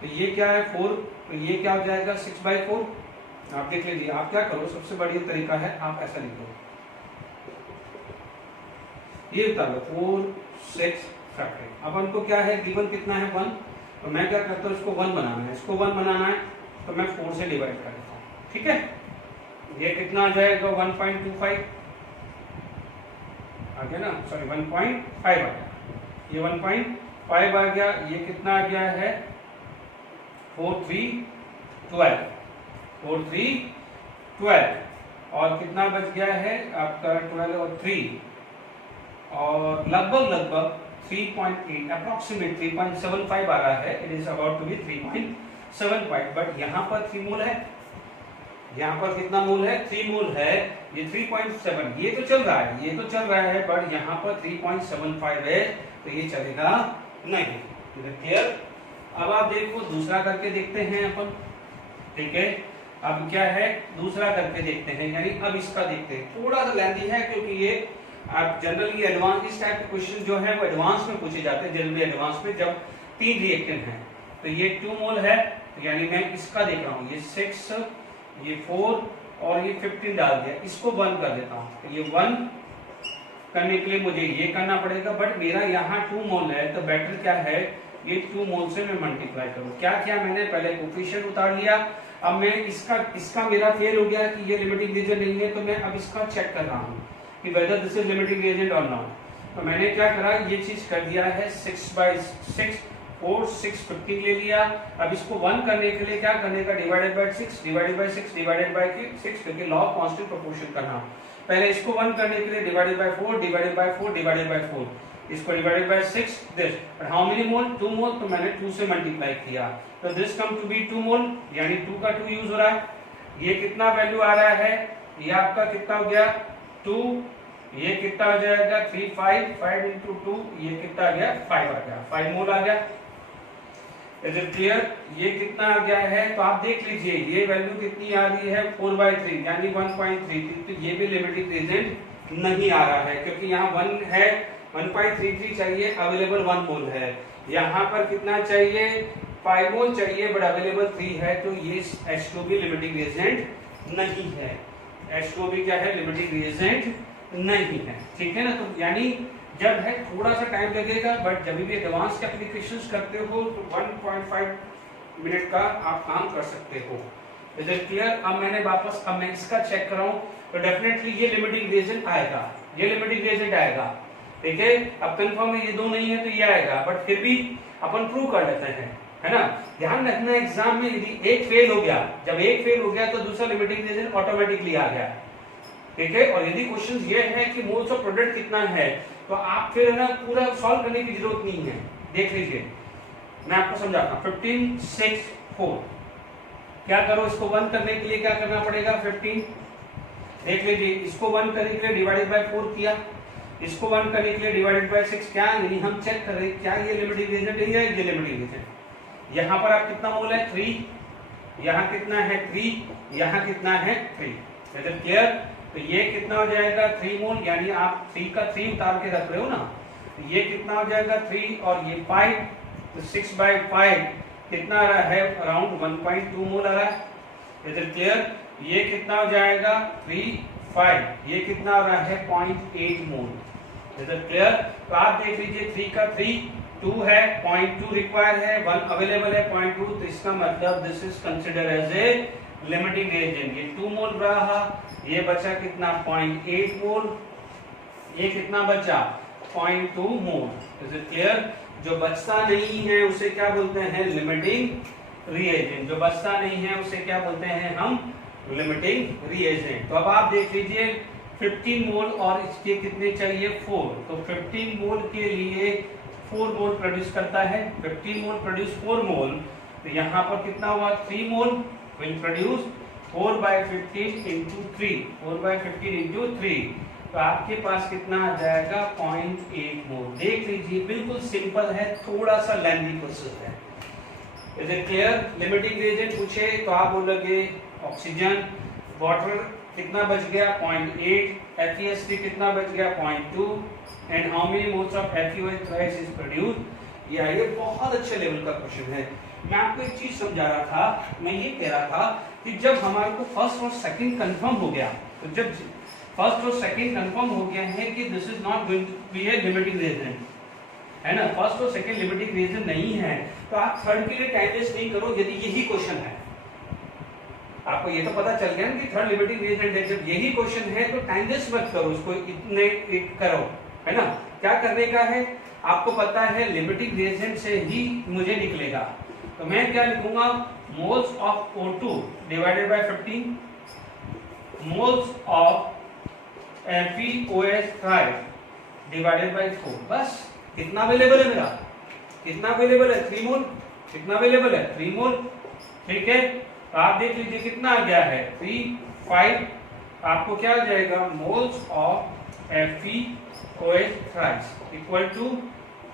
तो ये क्या है 4, तो ये क्या हो जाएगा 6/4। आप देख लीजिए, आप क्या करो, सबसे बढ़िया तरीका है आप ऐसा लिखो, ये बता लो 4 6 फैक्टर। अब हमको क्या है, गिवन कितना है 1, तो मैं क्या करता हूँ, इसको 1 बनाना है, इसको 1 बनाना है, तो मैं 4 से डिवाइड कर देता हूँ, ठीक है। ये कितना आ जाएगा 1.25 आ गया ना, सॉरी 1.5 आ गया, ये 1.5 आ गया। ये कितना आ गया है 4 3 12, 4 3 12, और कितना बच गया है आपका 12 और 3, और लगभग 3.8 अप्रोक्सीमेट 3.75 आ रहा है। It is about to be 3.75, but यहाँ पर 3 मोल है, यहाँ पर कितना मोल है 3 मोल है। ये 3.7 ये तो चल रहा है, ये तो चल रहा है, बट यहाँ पर 3.75 है, तो ये चलेगा नहीं। क्लियर। अब आप देखो दूसरा करके देखते हैं अपन, ठीक है। अब क्या है दूसरा करके देखते हैं, यानी अब इसका देखते हैं, थोड़ा सा लेंथी है क्योंकि ये आप जनरली एडवांस इस टाइप के क्वेश्चन जो है वो एडवांस में पूछे जाते हैं, जनरली एडवांस में, जब 3 रिएक्टेंट हैं। तो ये 2 मोल है, तो यानी मैं इसका देख रहा हूँ, ये 6 ये 4 और ये 15 डाल दिया, इसको 1 कर देता हूँ। तो ये 1 करने के लिए मुझे ये करना पड़ेगा, बट मेरा यहाँ 2 मोल है, तो बेटर क्या है ये 2 मोल से मैं मल्टीप्लाई करूँ। क्या किया मैंने, पहले कोफिशिएंट उतार लिया। अब मैं इसका मेरा फेल हो गया कि ये लिमिटिंग रीजन नहीं है, तो मैं अब इसका चेक कर रहा हूँ कि whether this is limiting reagent और नॉट। तो मैंने क्या करा, ये चीज कर दिया है 6/6 4 6 15 ले लिया। अब इसको 1 करने के लिए क्या करने का, divided by 6 divided by 6 divided by 6, क्योंकि लॉ ऑफ कांस्टेंट प्रोपोर्शन करना। पहले इसको 1 करने के लिए divided by 4 divided by 4 divided by 4, इसको divided by 6 this, but how many mole 2 mole, तो मैंने 2 से मल्टीप्लाई किया, तो this come to be 2 mole, यानी 2 का 2 यूज हो रहा है। ये कितना वैल्यू आ रहा है, ये आपका कितना हो गया 2, ये कितना हो जाएगा 3 5 into 2, ये कितना आ गया 5 आ गया, 5 मोल आ गया। Is it clear. ये कितना आ गया है, तो आप देख लीजिए ये वैल्यू कितनी आ रही है 4/3 यानी 1.33, तो ये भी लिमिटिंग रीजन नहीं आ रहा है, क्योंकि यहाँ 1 है 1.33 चाहिए, अवेलेबल 1 मोल है। यहाँ पर कितना चाहिए 5 मोल चाहिए, बट अवेलेबल 3 है, तो ये H2 भी लिमिटिंग रीजेंट नहीं है। H2 भी क्या है, लिमिटिंग रीजेंट नहीं है, ठीक है ना। तो यानी जब है थोड़ा सा टाइम लगेगा, बट जब भी एडवांस एप्लीकेशंस करते हो तो 1.5 मिनट का आप काम कर सकते हो। Is it clear. अब मैंने वापस, अब मैं इसका चेक कर रहा हूं, तो डेफिनेटली ये लिमिटिंग रीजन आएगा, ये लिमिटिंग रीजन आएगा, ठीक है। अब कंफर्म है ये 2 नहीं है तो ये आएगा, बट फिर भी अपन प्रूव कर लेते हैं, है ना। ध्यान रखना एग्जाम में यदि एक फेल हो गया, जब एक फेल हो गया तो दूसरा लिमिटिंग रीजन ऑटोमेटिकली आ गया, ठीक है। और यदि क्वेश्चन ये है कि मोल्स ऑफ प्रोडक्ट कितना है, तो आप फिर ना पूरा सॉल्व करने की जरूरत नहीं है। देख लीजिए मैं आपको समझाता हूं, 15 6 4 क्या करो, इसको 1 करने के लिए क्या करना पड़ेगा 15, देख लीजिए इसको 1 करने के लिए डिवाइडेड बाय 4 किया, इसको 1 करने के लिए डिवाइडेड बाय 6, क्या यानी हम चेक कर रहे हैं क्या ये लिमिटिंग रीजन है या ये लिमिटिंग रीजन। यहाँ पर आप कितना मोल है 3, यहाँ कितना है 3, यहाँ कितना है 3, इज इट क्लियर। तो ये कितना हो जाएगा 3 मोल, यानी आप 3 का 3 उतार के रख रहे हो ना, तो ये कितना हो जाएगा 3 और ये 5, तो 6/5 कितना आ रहा है अराउंड 1.2 मोल आ रहा है, इज इट क्लियर। ये कितना हो जाएगा 3 5, ये कितना आ रहा है 0.8 मोल, इज इट क्लियर। तो आप देख लीजिए 3 का 3 2 है, 0.2 रिक्वायर है, 1 अवेलेबल है 0.2, तो इसका मतलब this is consider as a limiting reagent. ये 2 मोल रहा, ये बचा कितना 0.8 मोल, ये कितना बचा 0.2 मोल, इज इट क्लियर। जो बचता नहीं है उसे क्या बोलते हैं लिमिटिंग रिएजेंट, जो बचता नहीं है उसे क्या बोलते हैं हम लिमिटिंग रिएजेंट। तो अब आप देख लीजिए 15 मोल और इसके कितने चाहिए 4, तो 15 मोल के लिए 4 मोल प्रोड्यूस करता है, 15 मोल प्रोड्यूस 4 मोल, तो यहाँ पर कितना हुआ 3 मोल विल प्रोड्यूस 4/15 इंटू 3, 4/15 इंटू 3, तो आपके पास कितना आ जाएगा 0.8 मोल। देख लीजिए बिल्कुल सिंपल है, थोड़ा सा लेंथी प्रोसेस है। Is it clear? Limiting reagent पूछे तो आप बोलोगे ऑक्सीजन, वाटर कितना बच गया 0.8, FeS3 कितना बच गया 0.2, and how many moles of FeOH thrice is produced. ये बहुत अच्छे लेवल का क्वेश्चन है। मैं आपको एक चीज समझा रहा था, मैं ये कह रहा था कि जब हमारे को फर्स्ट और सेकंड कंफर्म हो गया, तो जब फर्स्ट और सेकंड कंफर्म हो गया है कि this is not going to be a limiting reagent, है ना, फर्स्ट और सेकंड लिमिटिंग रिएजेंट नहीं है, तो आप थर्ड के लिए टाइम वेस्ट नहीं करो। यदि यही क्वेश्चन है, आपको ये तो पता चल गया ना कि थर्ड लिमिटिंग रिएजेंट है, जब यही क्वेश्चन है तो टाइम वेस्ट मत करो, उसको इतने करो, है ना। क्या करने का है, आपको पता है लिमिटिंग रिएजेंट से ही मुझे निकलेगा, तो मैं क्या लिखूंगा, moles of O2 divided by 15 moles of FeOH thrice divided by 4। बस कितना अवेलेबल है मेरा, कितना अवेलेबल है 3 मोल, कितना अवेलेबल है 3 मोल, ठीक है। तो आप देख लीजिए कितना आ गया है 3, 5, आपको क्या आ जाएगा moles of FeOH thrice equal to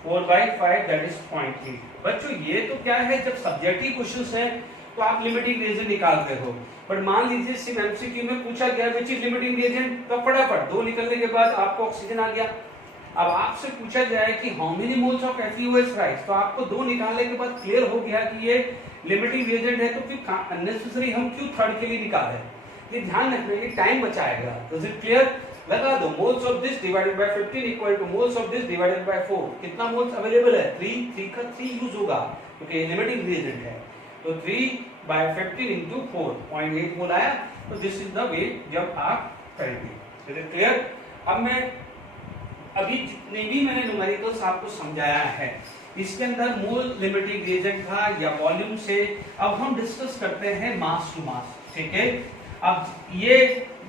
4/5 that is 0.3। बच्चों ये तो क्या है, जब सब्जेक्टिव क्वेश्चंस है तो आप लिमिटिंग रिएजेंट निकालते हो, बट मान लीजिए सिर्फ एमसीक्यू में पूछा गया विच इज लिमिटिंग रिएजेंट, तो फटाफट 2 निकलने के बाद आपको ऑक्सीजन आ गया। अब आपसे पूछा जाए कि how many moles of FeOH thrice, तो आपको 2 निकालने के बाद क्लियर हो गया कि ये लिमिटिंग रिएजेंट है, तो फिर अननेसेसरी हम क्यों थर्ड के लिए निकालें, ये ध्यान रखना, ये टाइम बचाएगा। Is it clear? लगा दो moles of this divided by 15 equal to moles of this divided by 4। कितना मोल्स अवेलेबल है 3 का 3 यूज होगा क्योंकि लिमिटिंग रिएजेंट है, तो 3/15 into 4 0.8 मोल आया। तो दिस इज द वे जब आप करेंगे। Is it clear? अब मैं अभी जितने भी मैंने न्यूमेरिकल्स आपको समझाया है, इसके अंदर मोल लिमिटिंग रिएजेंट था या वॉल्यूम से। अब हम डिस्कस करते हैं मास टू मास, ठीक है। अब ये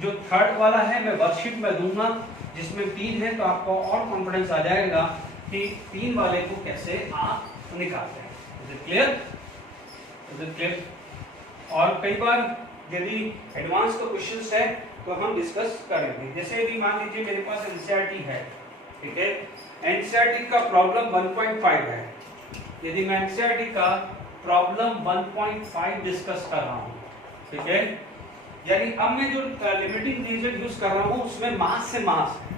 जो थर्ड वाला है मैं वर्कशीट में दूंगा जिसमें 3 है, तो आपको और कॉन्फिडेंस आ जाएगा कि 3 वाले को कैसे आप निकालते हैं। Is it clear? Is it clear? और कई बार यदि एडवांस का क्वेश्चंस है तो हम डिस्कस करेंगे। जैसे अभी मान लीजिए मेरे पास एनसीईआरटी है, ठीक है, एनसीईआरटी का प्रॉब्लम 1.5 है। यदि मैं एनसीईआरटी का प्रॉब्लम 1.5 डिस्कस कर रहा हूं, ठीक है, यानी अब मैं जो लिमिटिंग रिएजेंट यूज कर रहा हूं उसमें मास से मास है,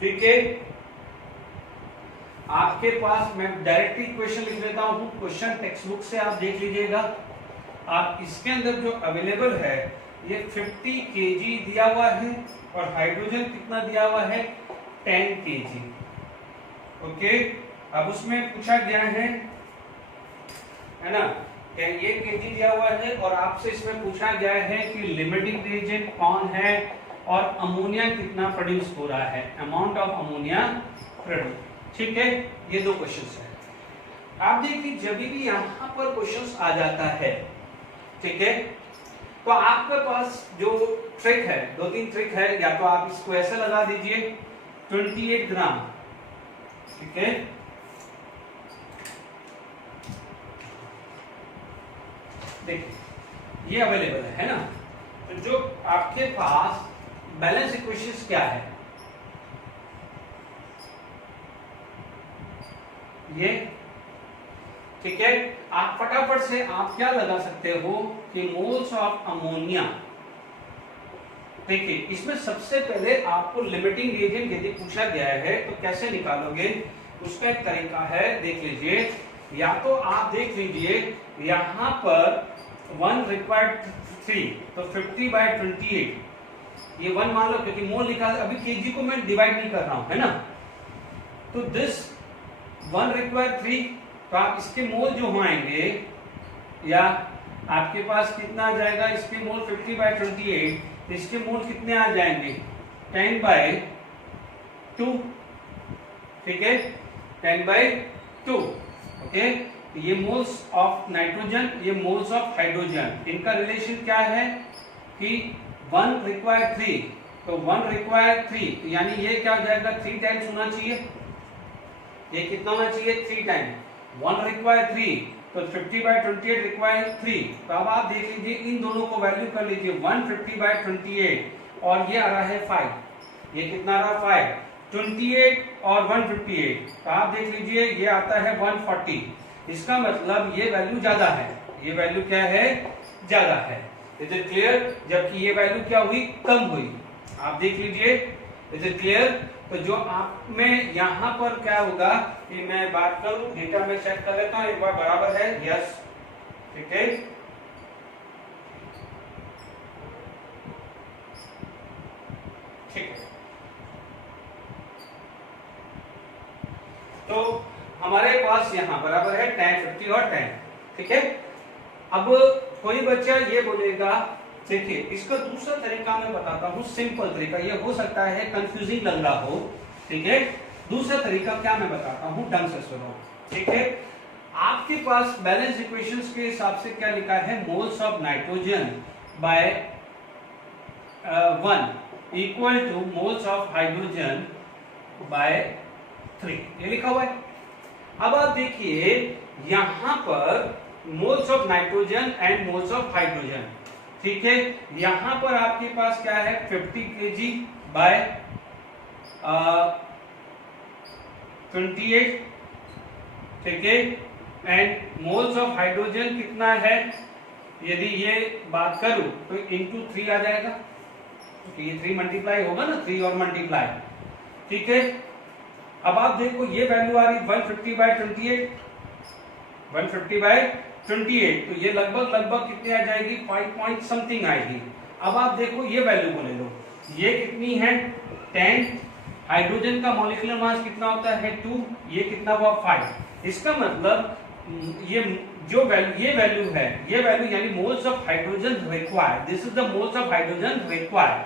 ठीक है। आपके पास मैं डायरेक्टली क्वेश्चन लिख देता हूं, क्वेश्चन टेक्स्ट बुक से आप देख लीजिएगा। आप इसके अंदर जो अवेलेबल है ये 50 kg दिया हुआ है और हाइड्रोजन कितना दिया हुआ है 10 kg, ओके। अब उसमें पूछा गया है ना, ये kg दिया हुआ है और आपसे इसमें पूछा गया है कि लिमिटिंग रिएजेंट कौन है और अमोनिया कितना प्रोड्यूस हो रहा है, अमाउंट ऑफ अमोनिया प्रोड्यूस, ठीक है। ये 2 क्वेश्चंस है। आप देखिए जब भी यहां पर क्वेश्चंस आ जाता है, ठीक है, तो आपके पास जो ट्रिक है, 2-3 ट्रिक है, या तो आप इसको ऐसे लगा दीजिए 28 ग्राम, ठीक है, देखिए ये अवेलेबल है ना। तो जो आपके पास बैलेंस इक्वेशंस क्या है, ये, ठीक है। आप फटाफट से आप क्या लगा सकते हो कि मोल्स ऑफ अमोनिया, देखिए इसमें सबसे पहले आपको लिमिटिंग रिएजेंट यदि पूछा गया है तो कैसे निकालोगे, उसका एक तरीका है, देख लीजिए। या तो आप देख लीजिए यहां पर 1 रिक्वायर्ड 3, तो 50/28, ये 1 मान लो क्योंकि मोल लिखा, अभी केजी को मैं डिवाइड नहीं कर रहा हूं, है ना। तो दिस 1 रिक्वायर्ड 3, तो आप इसके मोल जो होंगे, या आपके पास कितना आ जाएगा, इसके मोल 50/28, तो इसके मोल कितने आ जाएंगे 10/2, ठीक है, 10/2, ओके। ये मोल्स ऑफ नाइट्रोजन, ये मोल्स ऑफ हाइड्रोजन, इनका रिलेशन क्या है कि 1 रिक्वायर्ड 3, तो 1 रिक्वायर्ड 3, तो यानी ये क्या हो जाएगा 3 टाइम्स होना चाहिए, ये कितना होना चाहिए 3 टाइम, 1 रिक्वायर्ड 3, तो 50/28 रिक्वायर 3। तो अब आप देख लीजिए इन दोनों को वैल्यू कर लीजिए 150/28 और ये आ रहा है 5। ये कितना आ रहा है 5, 28 और 158। तो आप देख लीजिए ये आता है 140। इसका मतलब ये वैल्यू ज्यादा है, ये वैल्यू क्या है ज्यादा है। Is it clear? जबकि ये वैल्यू क्या हुई कम हुई। आप देख लीजिए इज इट क्लियर? तो जो आप में यहां पर क्या होगा कि मैं बात करूं डेटा में चेक कर लेता हूं एक बार, बराबर है यस, ठीक है। ठीक है, तो हमारे पास यहां बराबर है 10, 50 और 10, ठीक है। अब कोई बच्चा ये बोलेगा, देखिए इसका दूसरा तरीका मैं बताता हूँ, सिंपल तरीका। ये हो सकता है कंफ्यूजिंग लग रहा हो, ठीक है। दूसरा तरीका क्या मैं बताता हूँ, ढंग से सुनो, ठीक है। आपके पास बैलेंस इक्वेशंस के हिसाब से क्या लिखा है, moles of nitrogen by 1 equal to moles of hydrogen by 3, ये लिखा हुआ है। अब आप देखिए यहां पर moles of nitrogen and moles of hydrogen, ठीक है। यहां पर आपके पास क्या है 50 kg बाय 28, ठीक है। एंड मोल्स ऑफ हाइड्रोजन कितना है, यदि ये बात करूं तो इंटू 3 आ जाएगा, क्योंकि ये 3 मल्टीप्लाई होगा ना, 3 और मल्टीप्लाई, ठीक है। अब आप देखो ये वैल्यू आ रही 150/28, 150/28, तो ये लगभग कितने आ जाएगी 5 पॉइंट समथिंग आएगी। अब आप देखो ये वैल्यू को ले लो, ये कितनी है 10, हाइड्रोजन का मॉलिक्यूलर मास कितना होता है 2, ये कितना हुआ 5। इसका मतलब ये जो वैल्यू है, ये वैल्यू यानी moles of hydrogen required, this is the moles of hydrogen required.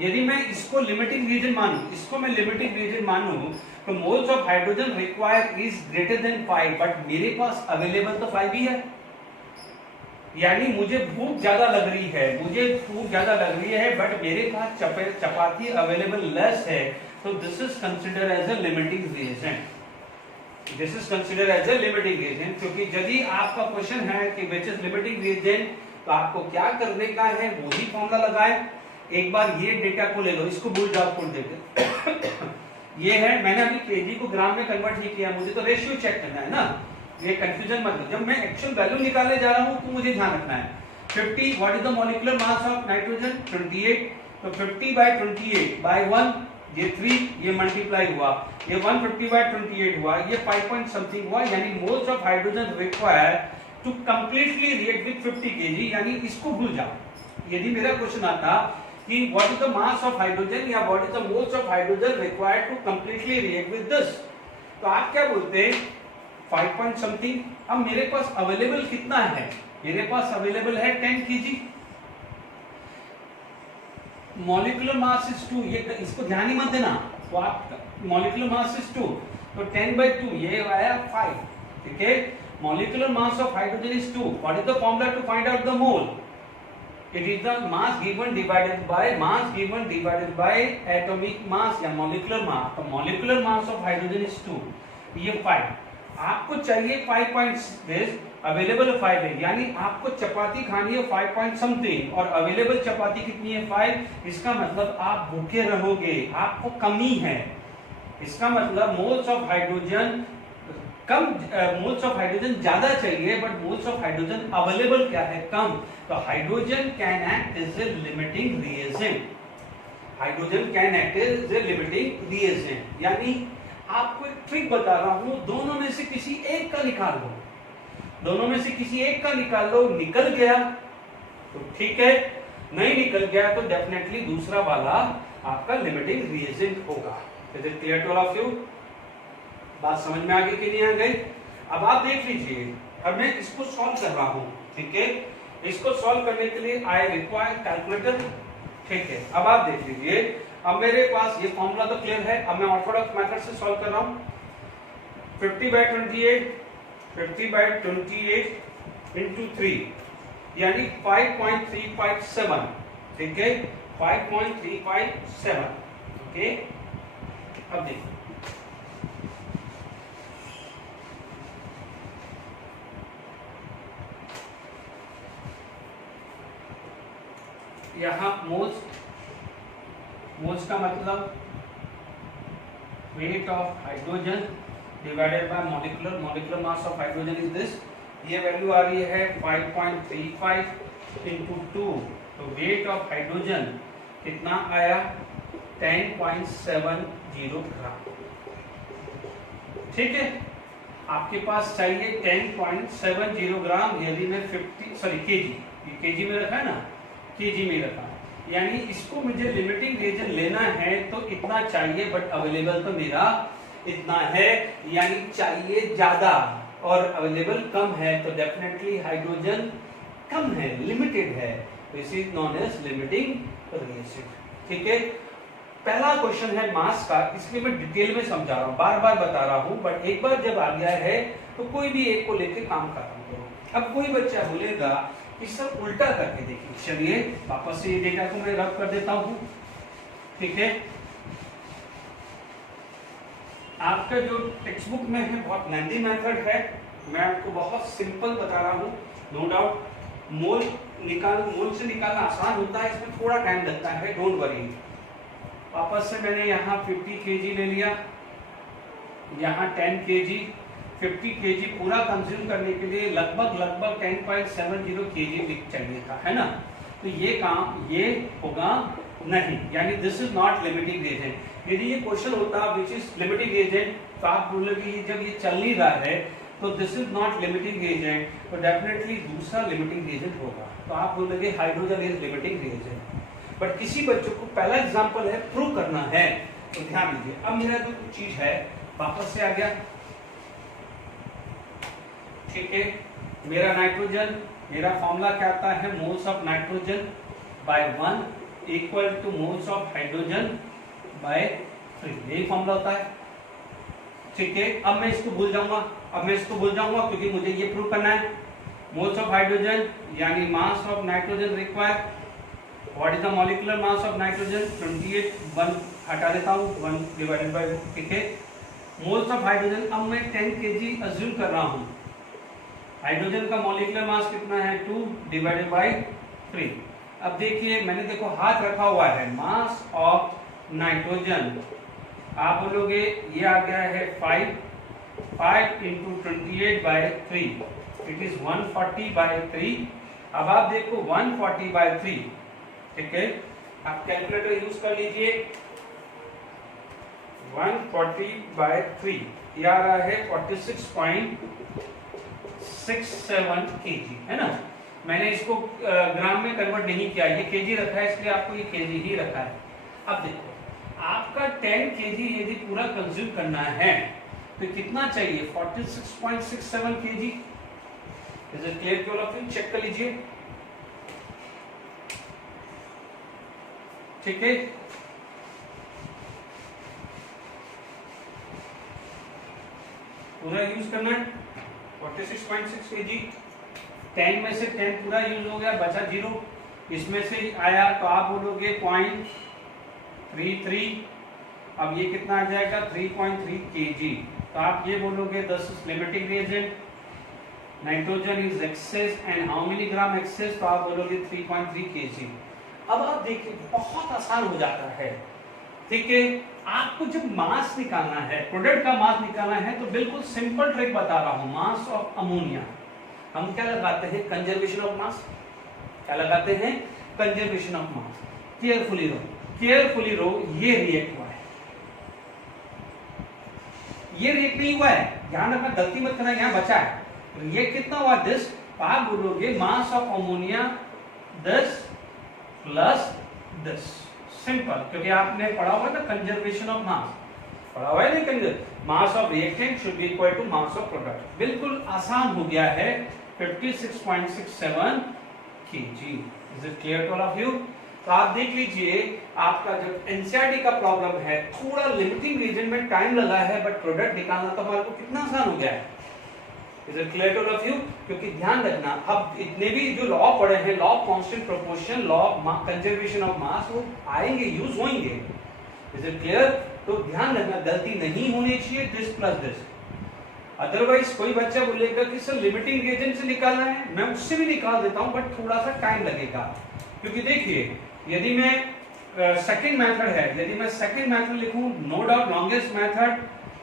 यदि मैं इसको लिमिटिंग रीजन मानूं, इसको मैं लिमिटिंग रीजन मानूं, तो moles of hydrogen required is greater than 5, but मेरे पास अवेलेबल तो 5 ही है। यानी मुझे भूख ज्यादा लग रही है, बट मेरे पास चपाती अवेलेबल लेस है, तो this is consider as a limiting reagent, this is consider as a limiting reagent. क्योंकि यदि आपका क्वेश्चन है कि व्हिच इज लिमिटिंग रीजन, तो आपको क्या करने का है, वही फॉर्मूला लगाए। एक बार ये डेटा को ले लो, इसको भूल जाओ छोड़ देते ये है, मैंने अभी केजी को ग्राम में कन्वर्ट नहीं किया, मुझे तो रेशियो चेक करना है ना, ये कंफ्यूजन मत लो। जब मैं एक्चुअल वैल्यू निकालने जा रहा हूं तो मुझे ध्यान रखना है 50, what is the molecular mass of nitrogen 28, तो 50/28 बाय 1, ये 3, ये मल्टीप्लाई हुआ, ये 150/28 हुआ, ये 5 पॉइंट समथिंग हुआ, यानी moles of hydrogen required to completely react with 50 kg, यानी इसको भूल जाओ। यदि मेरा क्वेश्चन आता कि what is the mass of hydrogen या what is the moles of hydrogen required to completely react with this, तो आप क्या बोलते हैं 5 पॉइंट समथिंग। अब मेरे पास अवेलेबल कितना है, मेरे पास अवेलेबल है 10 kg, मॉलिक्यूलर मास इज 2, ये इसको ध्यान ही मत देना, तो आप मॉलिक्यूलर मास इज 2, तो 10/2 ये आया 5, ठीक है। Molecular mass of hydrogen is 2, what is the formula to find out the mole, it is the mass given divided by atomic mass या molecular mass। तो molecular mass of hydrogen is 2, ये 5, आपको चाहिए 5 पॉइंट्स, अवेलेबल 5 है, यानी आपको चपाती खानी है 5 पॉइंट समथिंग और अवेलेबल चपाती कितनी है 5। इसका मतलब आप भूखे रहोगे, आपको कमी है। इसका मतलब मोल्स ऑफ हाइड्रोजन कम, मोल्स ऑफ हाइड्रोजन ज्यादा चाहिए, but moles of hydrogen available क्या है कम। तो hydrogen can act as a limiting reagent, hydrogen can act as a limiting reagent. यानी आपको एक ट्रिक बता रहा हूं, दोनों में से किसी एक का निकाल लो, दोनों में से किसी एक का निकाल लो, निकल गया तो ठीक है, नहीं निकल गया तो डेफिनेटली दूसरा वाला आपका लिमिटिंग रिएजेंट होगा। Is it clear to all of you? बात समझ में आ गई कि नहीं आ गई? अब आप देख लीजिए, अब मैं इसको सॉल्व कर रहा हूं, ठीक है। इसको सॉल्व करने के लिए आई रिक्वायर कैलकुलेटर, ठीक है। अब आप देख लीजिए, अब मेरे पास ये फॉर्मूला तो क्लियर है, अब मैं ऑर्थोडॉक्स मेथड से सॉल्व कर रहा हूं। 50/28 इंटू 3 यानी 5.357, ठीक है, 5.357, ओके। अब देखिए यहाँ मोल्स का मतलब weight of hydrogen divided by molecular mass of hydrogen is this. ये वैल्यू आ रही है 5.35 into 2, तो weight of hydrogen कितना आया 10.70 ग्राम। ठीक है, आपके पास चाहिए 10.70 ग्राम, यदि मैं 50 केजी में रखा है ना, केजी में रखा, यानी इसको मुझे लिमिटिंग रिएजेंट लेना है तो इतना चाहिए, बट अवेलेबल तो मेरा इतना है, यानी चाहिए ज्यादा और अवेलेबल कम है, तो डेफिनेटली हाइड्रोजन कम है, लिमिटेड है, this is known as limiting reagent. ठीक है, पहला क्वेश्चन है मास का, इसलिए मैं डिटेल में समझा रहा हूँ, बार बार बता रहा हूँ, बट एक बार जब आ गया है तो कोई भी एक को लेकर काम खत्म करो। अब कोई बच्चा बोलेगा इस सब उल्टा करके देखिए, चलिए वापस से ये डेटा को मैं रब कर देता हूँ। ठीक है, आपका जो टेक्स्ट बुक में है बहुत लेंथी मेथड है, मैं आपको बहुत सिंपल बता रहा हूँ। नो डाउट मोल से निकालना आसान होता है, इसमें थोड़ा टाइम लगता है, डोंट वरी। वापस से मैंने यहाँ 50 kg ले लिया, यहाँ 10 kg, 50 kg पूरा कंज्यूम करने के लिए लगभग 10.70 kg चाहिए था, है ना। तो ये काम ये होगा नहीं, यानी this is not limiting reagent. यदि ये क्वेश्चन होता विच इज लिमिटिंग रिएजेंट, तो आप बोलोगे जब ये चल नहीं रहा है तो this is not limiting reagent, तो डेफिनेटली दूसरा लिमिटिंग रिएजेंट होगा, तो आप बोलोगे hydrogen is limiting reagent. But किसी बच्चों को पहला एग्जांपल है, प्रूव करना है, तो ध्यान दीजिए। अब मेरा जो चीज है वापस से आ गया। ठीक है, मेरा नाइट्रोजन, मेरा फॉर्मूला क्या आता है, moles of nitrogen by 1 equal to moles of hydrogen by 3, यही फॉर्मूला होता है। ठीक है, अब मैं इसको भूल जाऊंगा, क्योंकि मुझे ये प्रूव करना है। मोल्स ऑफ हाइड्रोजन यानी mass of nitrogen require, what is the molecular mass of nitrogen 28, 1 हटा देता हूँ, 1 डिवाइडेड बाय। ठीक है, मोल्स ऑफ हाइड्रोजन, अब मैं 10 kg अज्यूम कर रहा हूँ, हाइड्रोजन का मॉलिक्यूलर मास कितना है 2 डिवाइडेड बाय 3। अब देखिए मैंने देखो हाथ रखा हुआ है, मास ऑफ नाइट्रोजन, आप बोलोगे ये आ गया है 5 into 28 by 3, it is 140 by 3। अब आप देखो 140 बाय 3, ठीक है, आप कैलकुलेटर यूज कर लीजिए। 140 बाय 3 ये आ रहा है 46.67 kg, है ना। मैंने इसको ग्राम में कन्वर्ट नहीं किया, ये केजी रखा है, इसलिए आपको ये केजी ही रखा है। अब देखो आपका 10 kg यदि पूरा कंज्यूम करना है तो कितना चाहिए, 46.67 kg। Is it clear to all of you? Check कर लीजिए। ठीक है, पूरा यूज करना है 46.6 kg। 10 में से 10 पूरा यूज हो गया, बचा 0, इसमें से आया तो आप बोलोगे 0.33। अब ये कितना आ जाएगा 3.3 kg, तो आप ये बोलोगे this is limiting reagent, nitrogen is excess and how many gram excess, तो आप बोलोगे 3.3 kg। अब आप देखिए बहुत आसान हो जाता है। ठीक है, आपको जब मास निकालना है, प्रोडक्ट का मास निकालना है, तो बिल्कुल सिंपल ट्रिक बता रहा हूं, मास ऑफ अमोनिया। हम क्या लगाते हैं, कंजर्वेशन ऑफ मास। क्या लगाते हैं, कंजर्वेशन ऑफ मास। केयरफुली रो, ये रिएक्ट हुआ है, ये रिएक्ट नहीं हुआ है, ध्यान रखना, गलती मत करना, यहां बचा है। रिएक्ट कितना हुआ 10, आप बोलोगे mass of ammonia 10 plus 10, simple, क्योंकि आपने पढ़ा हुआ है ना कंजर्वेशन ऑफ मास, पढ़ा हुआ है ना, mass of reactant should be equal to mass of product. बिल्कुल आसान हो गया है, 56.67 kg। Is it clear to all of you? तो आप देख लीजिए, आपका जब एनसीईआरटी का प्रॉब्लम है, थोड़ा लिमिटिंग रीजन में टाइम लगा है, बट प्रोडक्ट निकालना तो हमारे को कितना आसान हो गया है। Is it clear to all of you? क्योंकि ध्यान रखना, अब इतने भी जो लॉ पढ़े हैं, law of constant proportion, law of conservation of mass, वो आएंगे, यूज होंगे। Is it clear? तो ध्यान रखना, गलती नहीं होनी चाहिए, दिस प्लस दिस। अदरवाइज कोई बच्चा बोलेगा कि सर लिमिटिंग रिएजेंट से निकालना है, मैं उससे भी निकाल देता हूं, बट थोड़ा सा टाइम लगेगा, क्योंकि देखिए यदि मैं सेकंड मेथड है, यदि मैं सेकंड मेथड लिखूं, नो डाउट लॉन्गेस्ट मेथड,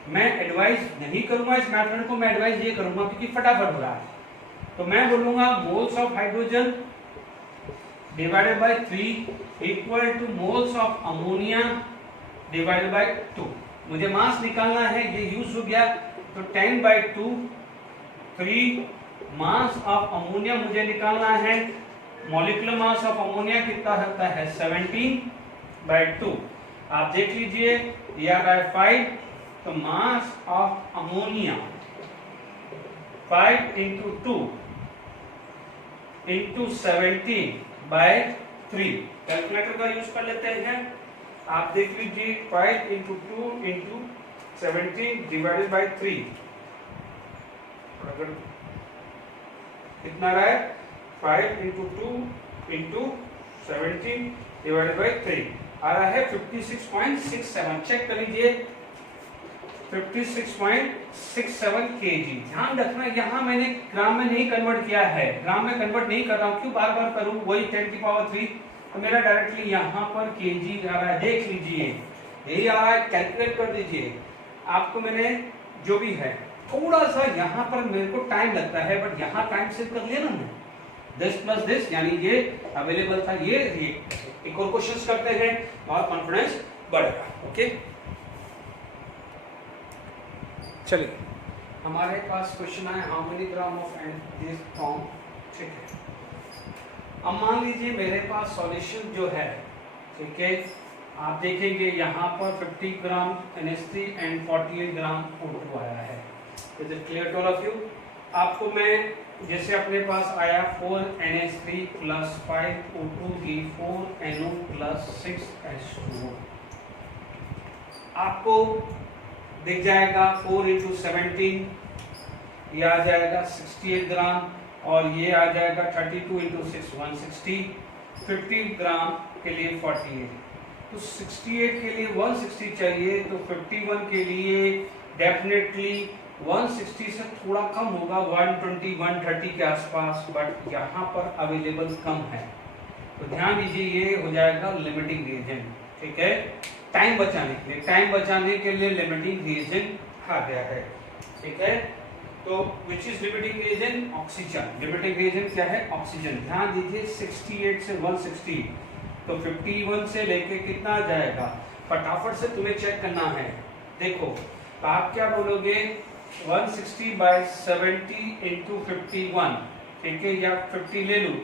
मैं एडवाइस नहीं करूंगा इस मेथड को, मैं एडवाइस ये करूंगा क्योंकि फटाफट हो रहा है। तो मैं बोलूंगा moles of hydrogen divided by 3 equal to moles of ammonia divided by 2। मुझे मास निकालना है, ये यूज हो गया, तो 10/2 3 मास ऑफ अमोनिया मुझे निकालना है। मॉलिक्यूलर मास ऑफ अमोनिया कितना होता है 17/2। आप देख लीजिए ये आ रहा है 5, तो मास ऑफ अमोनिया 5 × 2 × 17/3। कैलकुलेटर का यूज कर लेते हैं। आप देख लीजिए 5 × 2 × 17 डिवाइडेड बाय 3 कितना रहा है 5 × 2 × 17 डिवाइडेड बाय 3 आ रहा है 56.67। चेक कर लीजिए 56.67 kg। ध्यान रखना यहाँ मैंने ग्राम में नहीं कन्वर्ट किया है, ग्राम में कन्वर्ट नहीं कर रहा हूँ, क्यों बार बार करूँ, वही 10⁻3, तो मेरा डायरेक्टली यहाँ पर kg आ रहा है। देख लीजिए यही आ रहा है, कैलकुलेट कर दीजिए। आपको मैंने जो भी है थोड़ा सा यहाँ पर मेरे को टाइम लगता है, बट यहाँ टाइम सेव कर लिया ना मैं, दिस प्लस दिस, यानी ये अवेलेबल था, ये एक और क्वेश्चंस करते हैं और कॉन्फिडेंस बढ़ेगा। ओके चलिए, हमारे पास क्वेश्चन है how many gram of this form. ठीक है, अब मान लीजिए मेरे पास सॉल्यूशन जो है, ठीक है, आप देखेंगे यहाँ पर 50 ग्राम NH3 एंड 48 ग्राम O2 आया है। Is it clear to all of you? आपको मैं जैसे अपने पास आया 4 NH3 + 5 O2 की 4 NO + 6 H2O, आपको दिख जाएगा 4 × 17, ये आ जाएगा 68 ग्राम, और ये आ जाएगा 32 × 6 160, 50 ग्राम के लिए 48, तो 68 के लिए 160 चाहिए, तो 51 के लिए डेफिनेटली 160 से थोड़ा कम होगा, 120 130 के आसपास, बट यहाँ पर अवेलेबल कम है, तो ध्यान दीजिए ये हो जाएगा लिमिटिंग रीजन। ठीक है, टाइम बचाने के लिए, टाइम बचाने के लिए लिमिटिंग रीजन आ गया है। ठीक है, तो which is limiting reagent? Oxygen. Limiting reagent क्या है? ऑक्सीजन। ध्यान दीजिए 68 से 160, तो 51 से लेके कितना आ जाएगा, फटाफट से तुम्हें चेक करना है। देखो तो आप क्या बोलोगे, 160/70 × 51, ठीक है, या 50 ले लूं,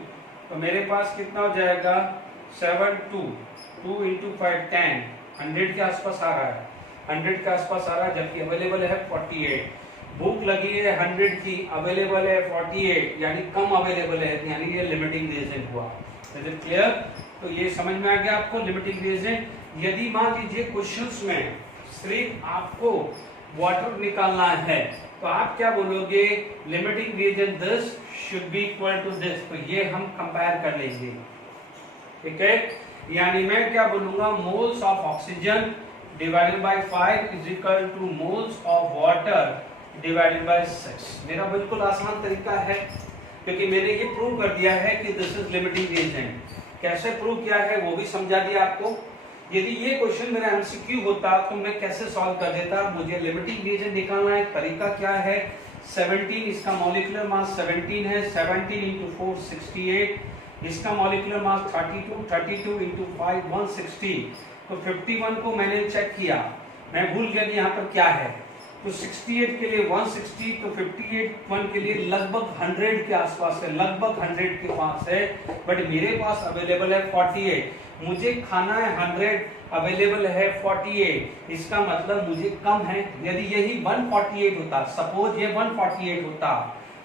तो मेरे पास कितना हो जाएगा 7 2 × 5 10, 100 के आसपास आ रहा है, 100 के आसपास आ रहा है, जबकि अवेलेबल है 48। भूख लगी है 100 की, अवेलेबल है 48, यानी कम अवेलेबल है, यानी ये लिमिटिंग रीजन हुआ। Is it clear? तो ये समझ में आ गया आपको लिमिटिंग रीजन। यदि मान लीजिए क्वेश्चंस में सिर्फ आपको वाटर निकालना है, तो आप क्या बोलोगे, limiting reagent this should be equal to this, तो ये हम कंपेयर कर लेंगे। ठीक है, यानी मैं क्या बोलूंगा, moles of oxygen divided by 5 is equal to moles of water divided by 6। मेरा बिल्कुल आसान तरीका है, क्योंकि मैंने ये प्रूव कर दिया है कि दिस इज लिमिटिंग रीजन। कैसे प्रूव किया है वो भी समझा दिया आपको। यदि ये क्वेश्चन मेरा एमसीक्यू होता तो मैं कैसे सॉल्व कर देता। मुझे लिमिटिंग रीजन निकालना है, तरीका क्या है, 17, इसका मॉलिक्यूलर मास 17 है, 17 × 4 68, इसका मॉलिक्यूलर मास 32 32 × 5 160, तो 51 को मैंने चेक किया, मैं भूल गया कि यहाँ पर क्या है, तो 68 के लिए 160, तो 58 के लिए लगभग 100 के आसपास है, लगभग 100 के पास है, बट मेरे पास अवेलेबल है 48, मुझे खाना है 100, अवेलेबल है 48, इसका मतलब मुझे कम है। यदि यही 148 होता, सपोज ये 148 होता,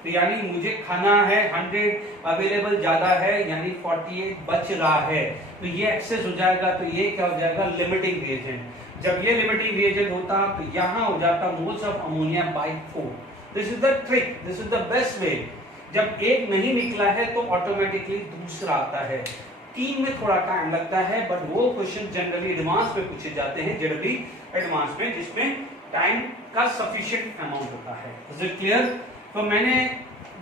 तो यानी मुझे खाना है 100, अवेलेबल ज्यादा है, यानी 48 बच रहा है, तो ये एक्सेस हो जाएगा, तो ये क्या हो जाएगा, लिमिटिंग रीजन। जब ये लिमिटिंग रीजन होता तो यहां हो जाता moles of ammonia bye 4। This is the trick, this is the best way. जब एक नहीं निकला है तो ऑटोमेटिकली दूसरा आता है। 3 में थोड़ा टाइम लगता है, बट वो क्वेश्चन जनरली एडवांस में पूछे जाते हैं, जनरली एडवांस में, जिसमें टाइम का सफिशिएंट अमाउंट होता है। Is it clear? तो मैंने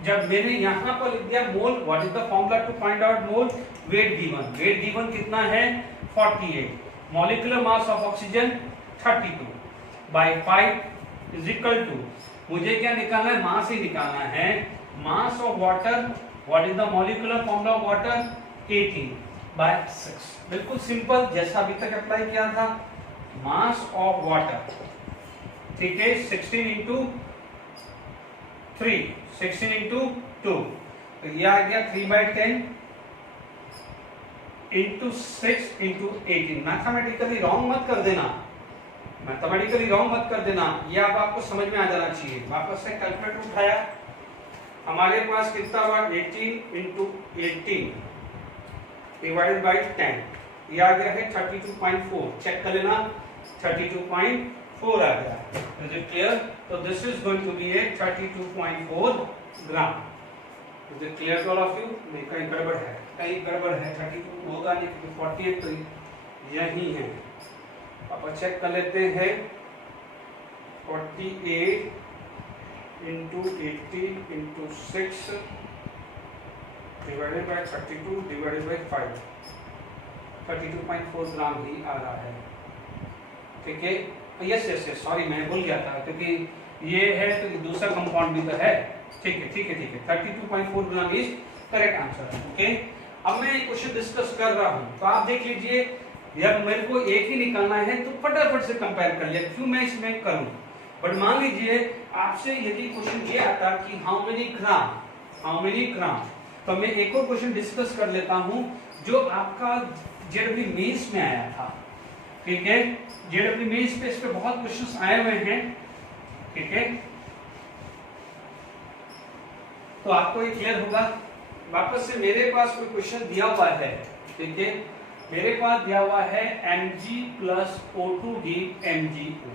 जब मैंने यहाँ पर लिख दिया mole, what is the formula to find out mole? Weight given कितना है? 48। Molecular mass of oxygen 32 by 5 is equal to, मुझे क्या निकालना है? मास ही निकालना है। Mass of water, what is the molecular formula of water? 18 by 6। बिल्कुल सिंपल, जैसा अभी तक अप्लाई किया था। मास ऑफ वाटर, ठीक है, 16 इंटू 3, 16 इंटू 2, तो ये आ गया 3/10 इंटू 6 इंटू 18। मैथमेटिकली रॉन्ग मत कर देना, मैथमेटिकली रॉन्ग मत कर देना, ये अब आपको समझ में आ जाना चाहिए। वापस से कैलकुलेटर उठाया, हमारे पास कितना हुआ? 18 इंटू 18 डिवाइडेड बाई 10, ये आ गया है 32.4। चेक कर लेना, 32.4 आ गया। Is it clear? तो this is going to be a 32.4 gram. Is it clear to all of you? नहीं, कहीं गड़बड़ है, कहीं गड़बड़ है। 32 होगा नहीं, क्योंकि 48 तो यही है। अब चेक कर लेते हैं। 48 into 18 into 6 divided by 32 divided by 5, 32.4 ग्राम ही आ रहा है। ठीक है, यस यस यस, सॉरी मैं भूल गया था, क्योंकि ये है तो दूसरा कंपाउंड भी तो है। ठीक है ठीक है ठीक है, 32.4 gram is correct answer. Okay, अब मैं क्वेश्चन डिस्कस कर रहा हूँ, तो आप देख लीजिए, जब मेरे को एक ही निकालना है तो फटाफट से कंपेयर कर लिया, क्यों मैं इसमें करूं। बट मान लीजिए आपसे यदि क्वेश्चन ये आता कि हाउ मेनी ग्राम, तो मैं एक और क्वेश्चन डिस्कस कर लेता हूं जो आपका जेडब्ल्यू मेंस में आया था। ठीक है, जेडब्ल्यू मेंस पे इस पे बहुत क्वेश्चंस आए हुए हैं। ठीक है, तो आपको ये क्लियर होगा। वापस से मेरे पास कोई क्वेश्चन दिया हुआ है, ठीक है, मेरे पास दिया हुआ है Mg plus O2 give MgO,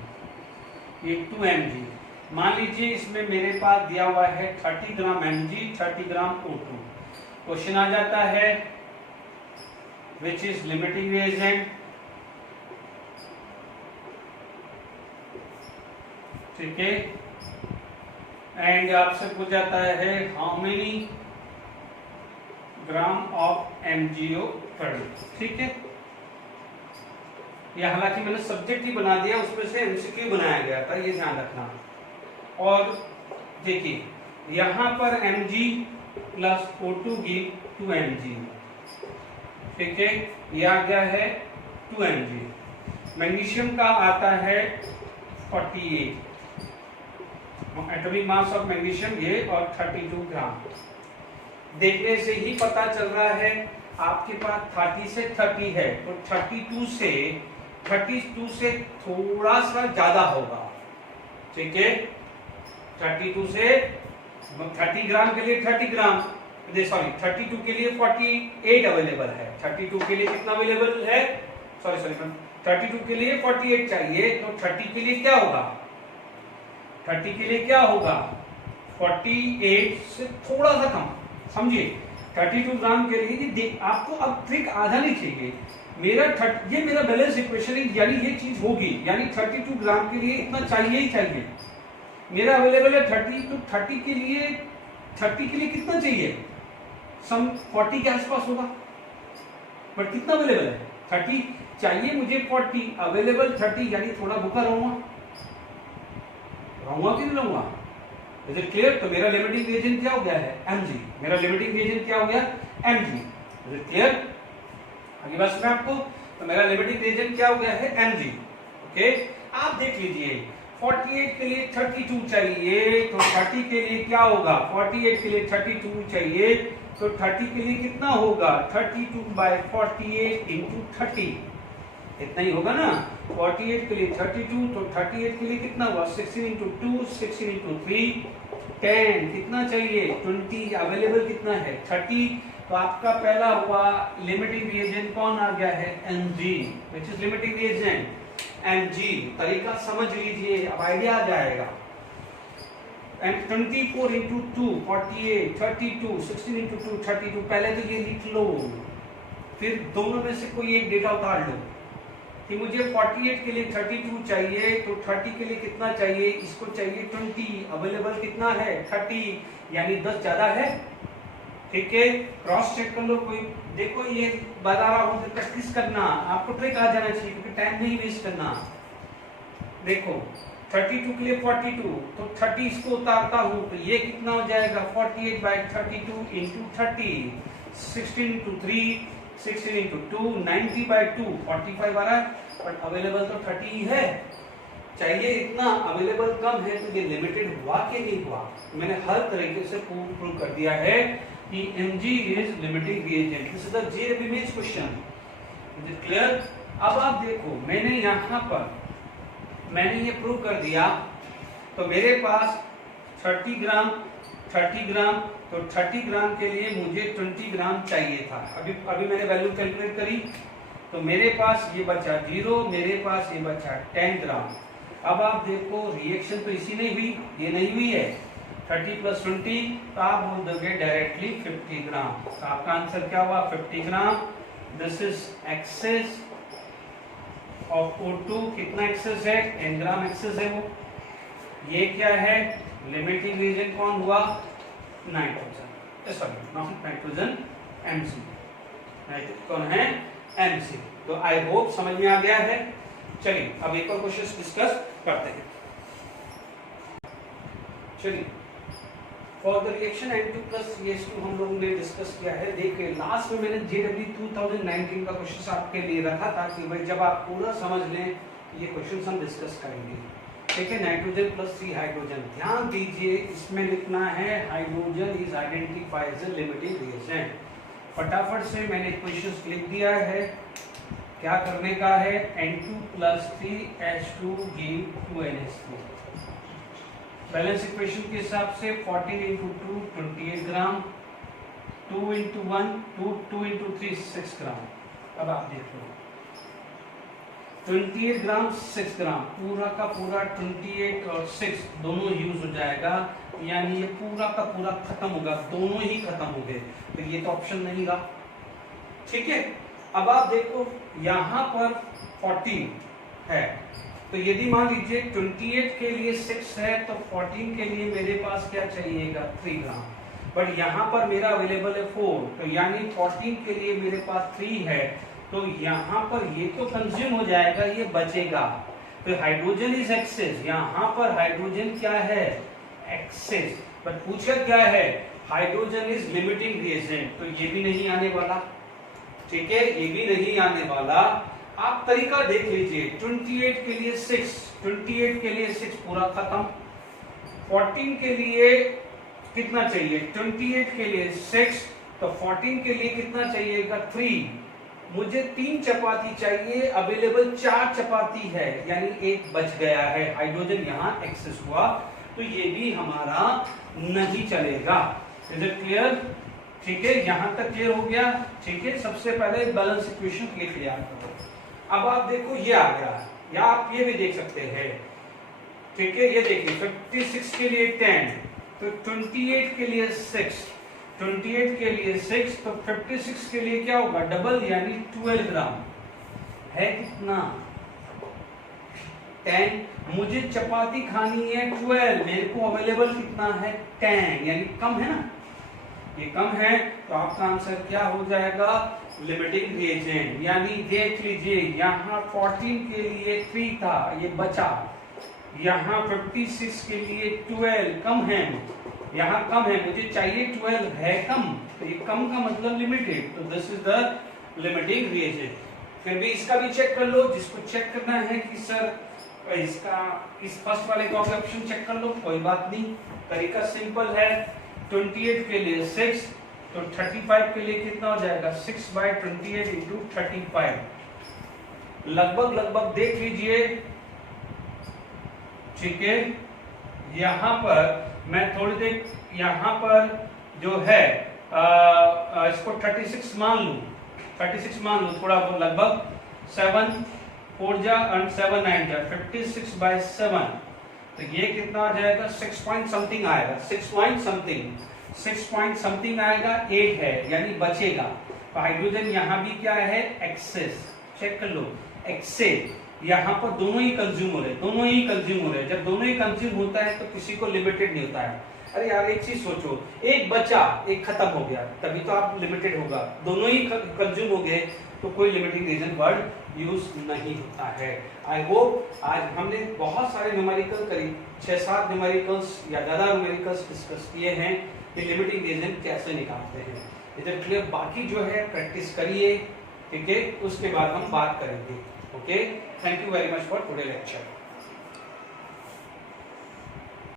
ये 2Mg। मान लीजिए इसमें मेरे पास दिया हुआ है 30 ग्राम Mg, 30 ग्राम O2। क्वेश्चन आ जाता है विच इज लिमिटिंग रिएजेंट, ठीक है, एंड आपसे पूछ जाता है how many gram of MgO produce. ठीक है, ये हालांकि मैंने सब्जेक्ट ही बना दिया, उसमें से MCQ बनाया गया था, ये ध्यान रखना। और देखिए यहां पर Mg plus O2 give 2Mg। ठीक है, ये आ गया है 2Mg। मैग्नीशियम का आता है 48, एटॉमिक मास ऑफ मैग्नीशियम ये, और 32 ग्राम। देखने से ही पता चल रहा है आपके पास 30 से 30 है, तो 32 से थोड़ा सा ज्यादा होगा। ठीक है, 32 से 30 ग्राम के लिए 30 ग्राम, सॉरी 32 के लिए 48 अवेलेबल है। 32 के लिए कितना अवेलेबल है? सॉरी 32 के लिए 48 चाहिए, तो 30 के लिए क्या होगा? 30 के लिए क्या होगा? 48 से थोड़ा सा कम, समझिए। 32 ग्राम के लिए आपको अब ट्रिक आधा नहीं चाहिए। ये मेरा बैलेंस इक्वेशन है, यानी ये चीज होगी, यानी 32 ग्राम के लिए इतना चाहिए ही चाहिए। मेरा अवेलेबल है 30, तो 30 के लिए कितना चाहिए? सम 40 के आसपास होगा, बट कितना अवेलेबल है? 30 चाहिए मुझे, 40 अवेलेबल 30, यानी थोड़ा भूखा रहूंगा कि नहीं रहूंगा? Is it clear? तो मेरा लिमिटिंग रिएजेंट क्या हो गया है? Mg। मेरा लिमिटिंग रिएजेंट क्या हो गया? Mg। Is it clear? आगे बस मैं आपको, तो मेरा लिमिटिंग रिएजेंट क्या हो गया है? Mg। ओके, आप देख लीजिए 48 के लिए 32 चाहिए, तो 30 के लिए क्या होगा? 48 के लिए 32 चाहिए, तो 30 के लिए कितना होगा? 32/48 इंटू 30, इतना ही होगा ना। 48 के लिए 32, तो 38 के लिए कितना हुआ? 16 इंटू 2, 16 इंटू 3, 10, कितना चाहिए? 20। अवेलेबल कितना है? 30। तो आपका पहला हुआ लिमिटिंग रिएजेंट कौन आ गया है? Mg, which is limiting reagent Mg। तरीका समझ लीजिए, अब आइडिया आ जाएगा। And 24 into 2 48, 32, 16 into 2 32। पहले तो ये लिख लो, फिर दोनों में से कोई एक डेटा उतार लो। कि मुझे 48 के लिए 32 चाहिए, तो 30 के लिए कितना चाहिए, इसको चाहिए 20, अवेलेबल कितना है 30, यानी 10 ज्यादा है। ठीक है, क्रॉस चेक कर लो। कोई देखो ये बता रहा हूं, प्रैक्टिस करना, आपको ट्रिक आ जाना चाहिए क्योंकि टाइम नहीं वेस्ट करना। देखो 32 के लिए 42, तो 30 इसको उतारता हूं तो ये कितना हो जाएगा 48/32 इंटू 30, 16 इंटू 3, 16 इंटू 2, 90/2, 45 आ रहा है। बट अवेलेबल तो 30 ही है, चाहिए इतना, अवेलेबल कम है, तो ये लिमिटेड हुआ कि नहीं हुआ। मैंने हर तरीके से प्रूव कर दिया है कि Mg is limiting reagent. This is the JF image question, is it clear? अब आप देखो मैंने यहां पर ये प्रूव कर दिया, तो मेरे पास 30 ग्राम, तो 30 ग्राम के लिए मुझे 20 ग्राम चाहिए था। अभी मैंने वैल्यू कैलकुलेट करी, तो मेरे पास ये बचा 0, मेरे पास ये बचा 10 ग्राम। अब आप देखो रिएक्शन तो इसी नहीं हुई, ये नहीं हुई है, 30 + 20, तो आप बोल दोगे डायरेक्टली 50 ग्राम। तो आपका आंसर क्या हुआ 50 gram. This is excess of O2, कितना एक्सेस है 10 ग्राम एक्सेस है वो। ये क्या है लिमिटिंग रीजन, कौन हुआ nitrogen, sorry not nitrogen, MC, कौन है MC। तो आई होप समझ में आ गया है। चलिए अब एक और क्वेश्चन डिस्कस करते हैं। चलिए for the reaction N2 + CH2 हम लोगों ने डिस्कस किया है। देखिए लास्ट में मैंने JW 2019 का क्वेश्चन आपके लिए रखा था कि भाई जब आप पूरा समझ लें ये क्वेश्चन हम डिस्कस करेंगे। ठीक है, नाइट्रोजन + C हाइड्रोजन, ध्यान दीजिए इसमें लिखना है hydrogen is identified as limiting reagent. फटाफट से मैंने क्वेश्चन लिख दिया है, क्या करने का है N2 + 3H2 give 2NH3। Balance equation के हिसाब से 14 × 2 28 ग्राम, 2 × 1 2 × 3 6 ग्राम। अब आप देख लो 28 ग्राम 6 ग्राम, पूरा का पूरा 28 और 6 दोनों यूज हो जाएगा, यानी ये पूरा का पूरा खत्म होगा, दोनों ही खत्म हो गए, तो ये तो ऑप्शन नहीं रहा। ठीक है, अब आप देखो यहां पर 14 है, तो यदि मान लीजिए 28 के लिए 6 है तो 14 के लिए मेरे पास क्या चाहिएगा 3 ग्राम, बट यहाँ पर मेरा अवेलेबल है 4, तो यानी 14 के लिए मेरे पास 3 है, तो यहाँ पर ये तो कंज्यूम हो जाएगा, ये बचेगा। तो हाइड्रोजन इज एक्सेस, यहाँ पर हाइड्रोजन क्या है एक्सेस, बट पूछा क्या है हाइड्रोजन इज लिमिटिंग रिएजेंट, तो ये भी नहीं आने वाला। ठीक है, ये भी नहीं आने वाला। आप तरीका देख लीजिए, 28 के लिए 6 पूरा खत्म, 14 के लिए कितना चाहिए 28 के लिए 6, तो 14 के लिए कितना चाहिएगा 3, मुझे 3 चपाती चाहिए, अवेलेबल 4 चपाती है, यानी 1 बच गया है, हाइड्रोजन यहाँ एक्सेस हुआ, तो ये भी हमारा नहीं चलेगा। Is it clear? ठीक है, यहां तक क्लियर हो गया। ठीक है, सबसे पहले बैलेंस इक्वेशन लिख लिया करो। अब आप देखो ये आ गया, या आप ये भी देख सकते हैं। ठीक है, ये देखिए 56 के लिए 10, तो 28 के लिए 6, 28 के लिए 6, तो 56 के लिए क्या होगा डबल, यानी 12 ग्राम है, कितना 10, मुझे चपाती खानी है 12, मेरे को अवेलेबल कितना है 10, यानी कम है ना, ये कम है, तो आपका आंसर क्या हो जाएगा लिमिटिंग रिएजेंट। यानी देख लीजिए यहाँ 14 के लिए 3 था, ये बचा, यहाँ 56 के लिए 12 कम है, यहाँ कम है, मुझे चाहिए 12 है कम, तो ये कम का मतलब लिमिटेड, तो this is the limiting reagent. फिर भी इसका भी चेक कर लो, जिसको चेक करना है कि सर इसका इस फर्स्ट वाले का ऑप्शन चेक कर लो, कोई बात नहीं, तरीका सिंपल है। 28 के लिए 6, तो 35 के लिए कितना हो जाएगा 6/28 इंटू 35, लगभग देख लीजिए। ठीक है, यहां पर मैं थोड़ी देर यहां पर जो है इसको 36 मान लू, 36 मान लू, थोड़ा लगभग 7 4 जा और 7 9 जा 56/7, तो ये कितना आ जाएगा 6 पॉइंट समथिंग आएगा, 6 पॉइंट समथिंग आएगा, 8 है, यानी बचेगा। तो हाइड्रोजन यहाँ भी क्या है एक्सेस, चेक कर लो, एक्सेल, यहाँ पर दोनों ही कंज्यूम हो रहे हैं। जब दोनों ही कंज्यूम होता है तो किसी को लिमिटेड नहीं होता है। अरे यार एक चीज सोचो, एक बचा, एक खत्म हो गया, तभी तो आप लिमिटेड होगा। दोनों ही कंज्यूम हो गए तो कोई लिमिटिंग रीजन वर्ड यूज नहीं होता है। आई होप आज हमने बहुत सारे न्यूमेरिकल, करीब 6-7 न्यूमेरिकल्स या ज्यादा न्यूमेरिकल्स डिस्कस किए हैं कि लिमिटिंग रीजन कैसे निकालते हैं। इधर क्लियर, बाकी जो है प्रैक्टिस करिए, ठीक है, उसके बाद हम बात करेंगे। Okay, thank you very much for today lecture.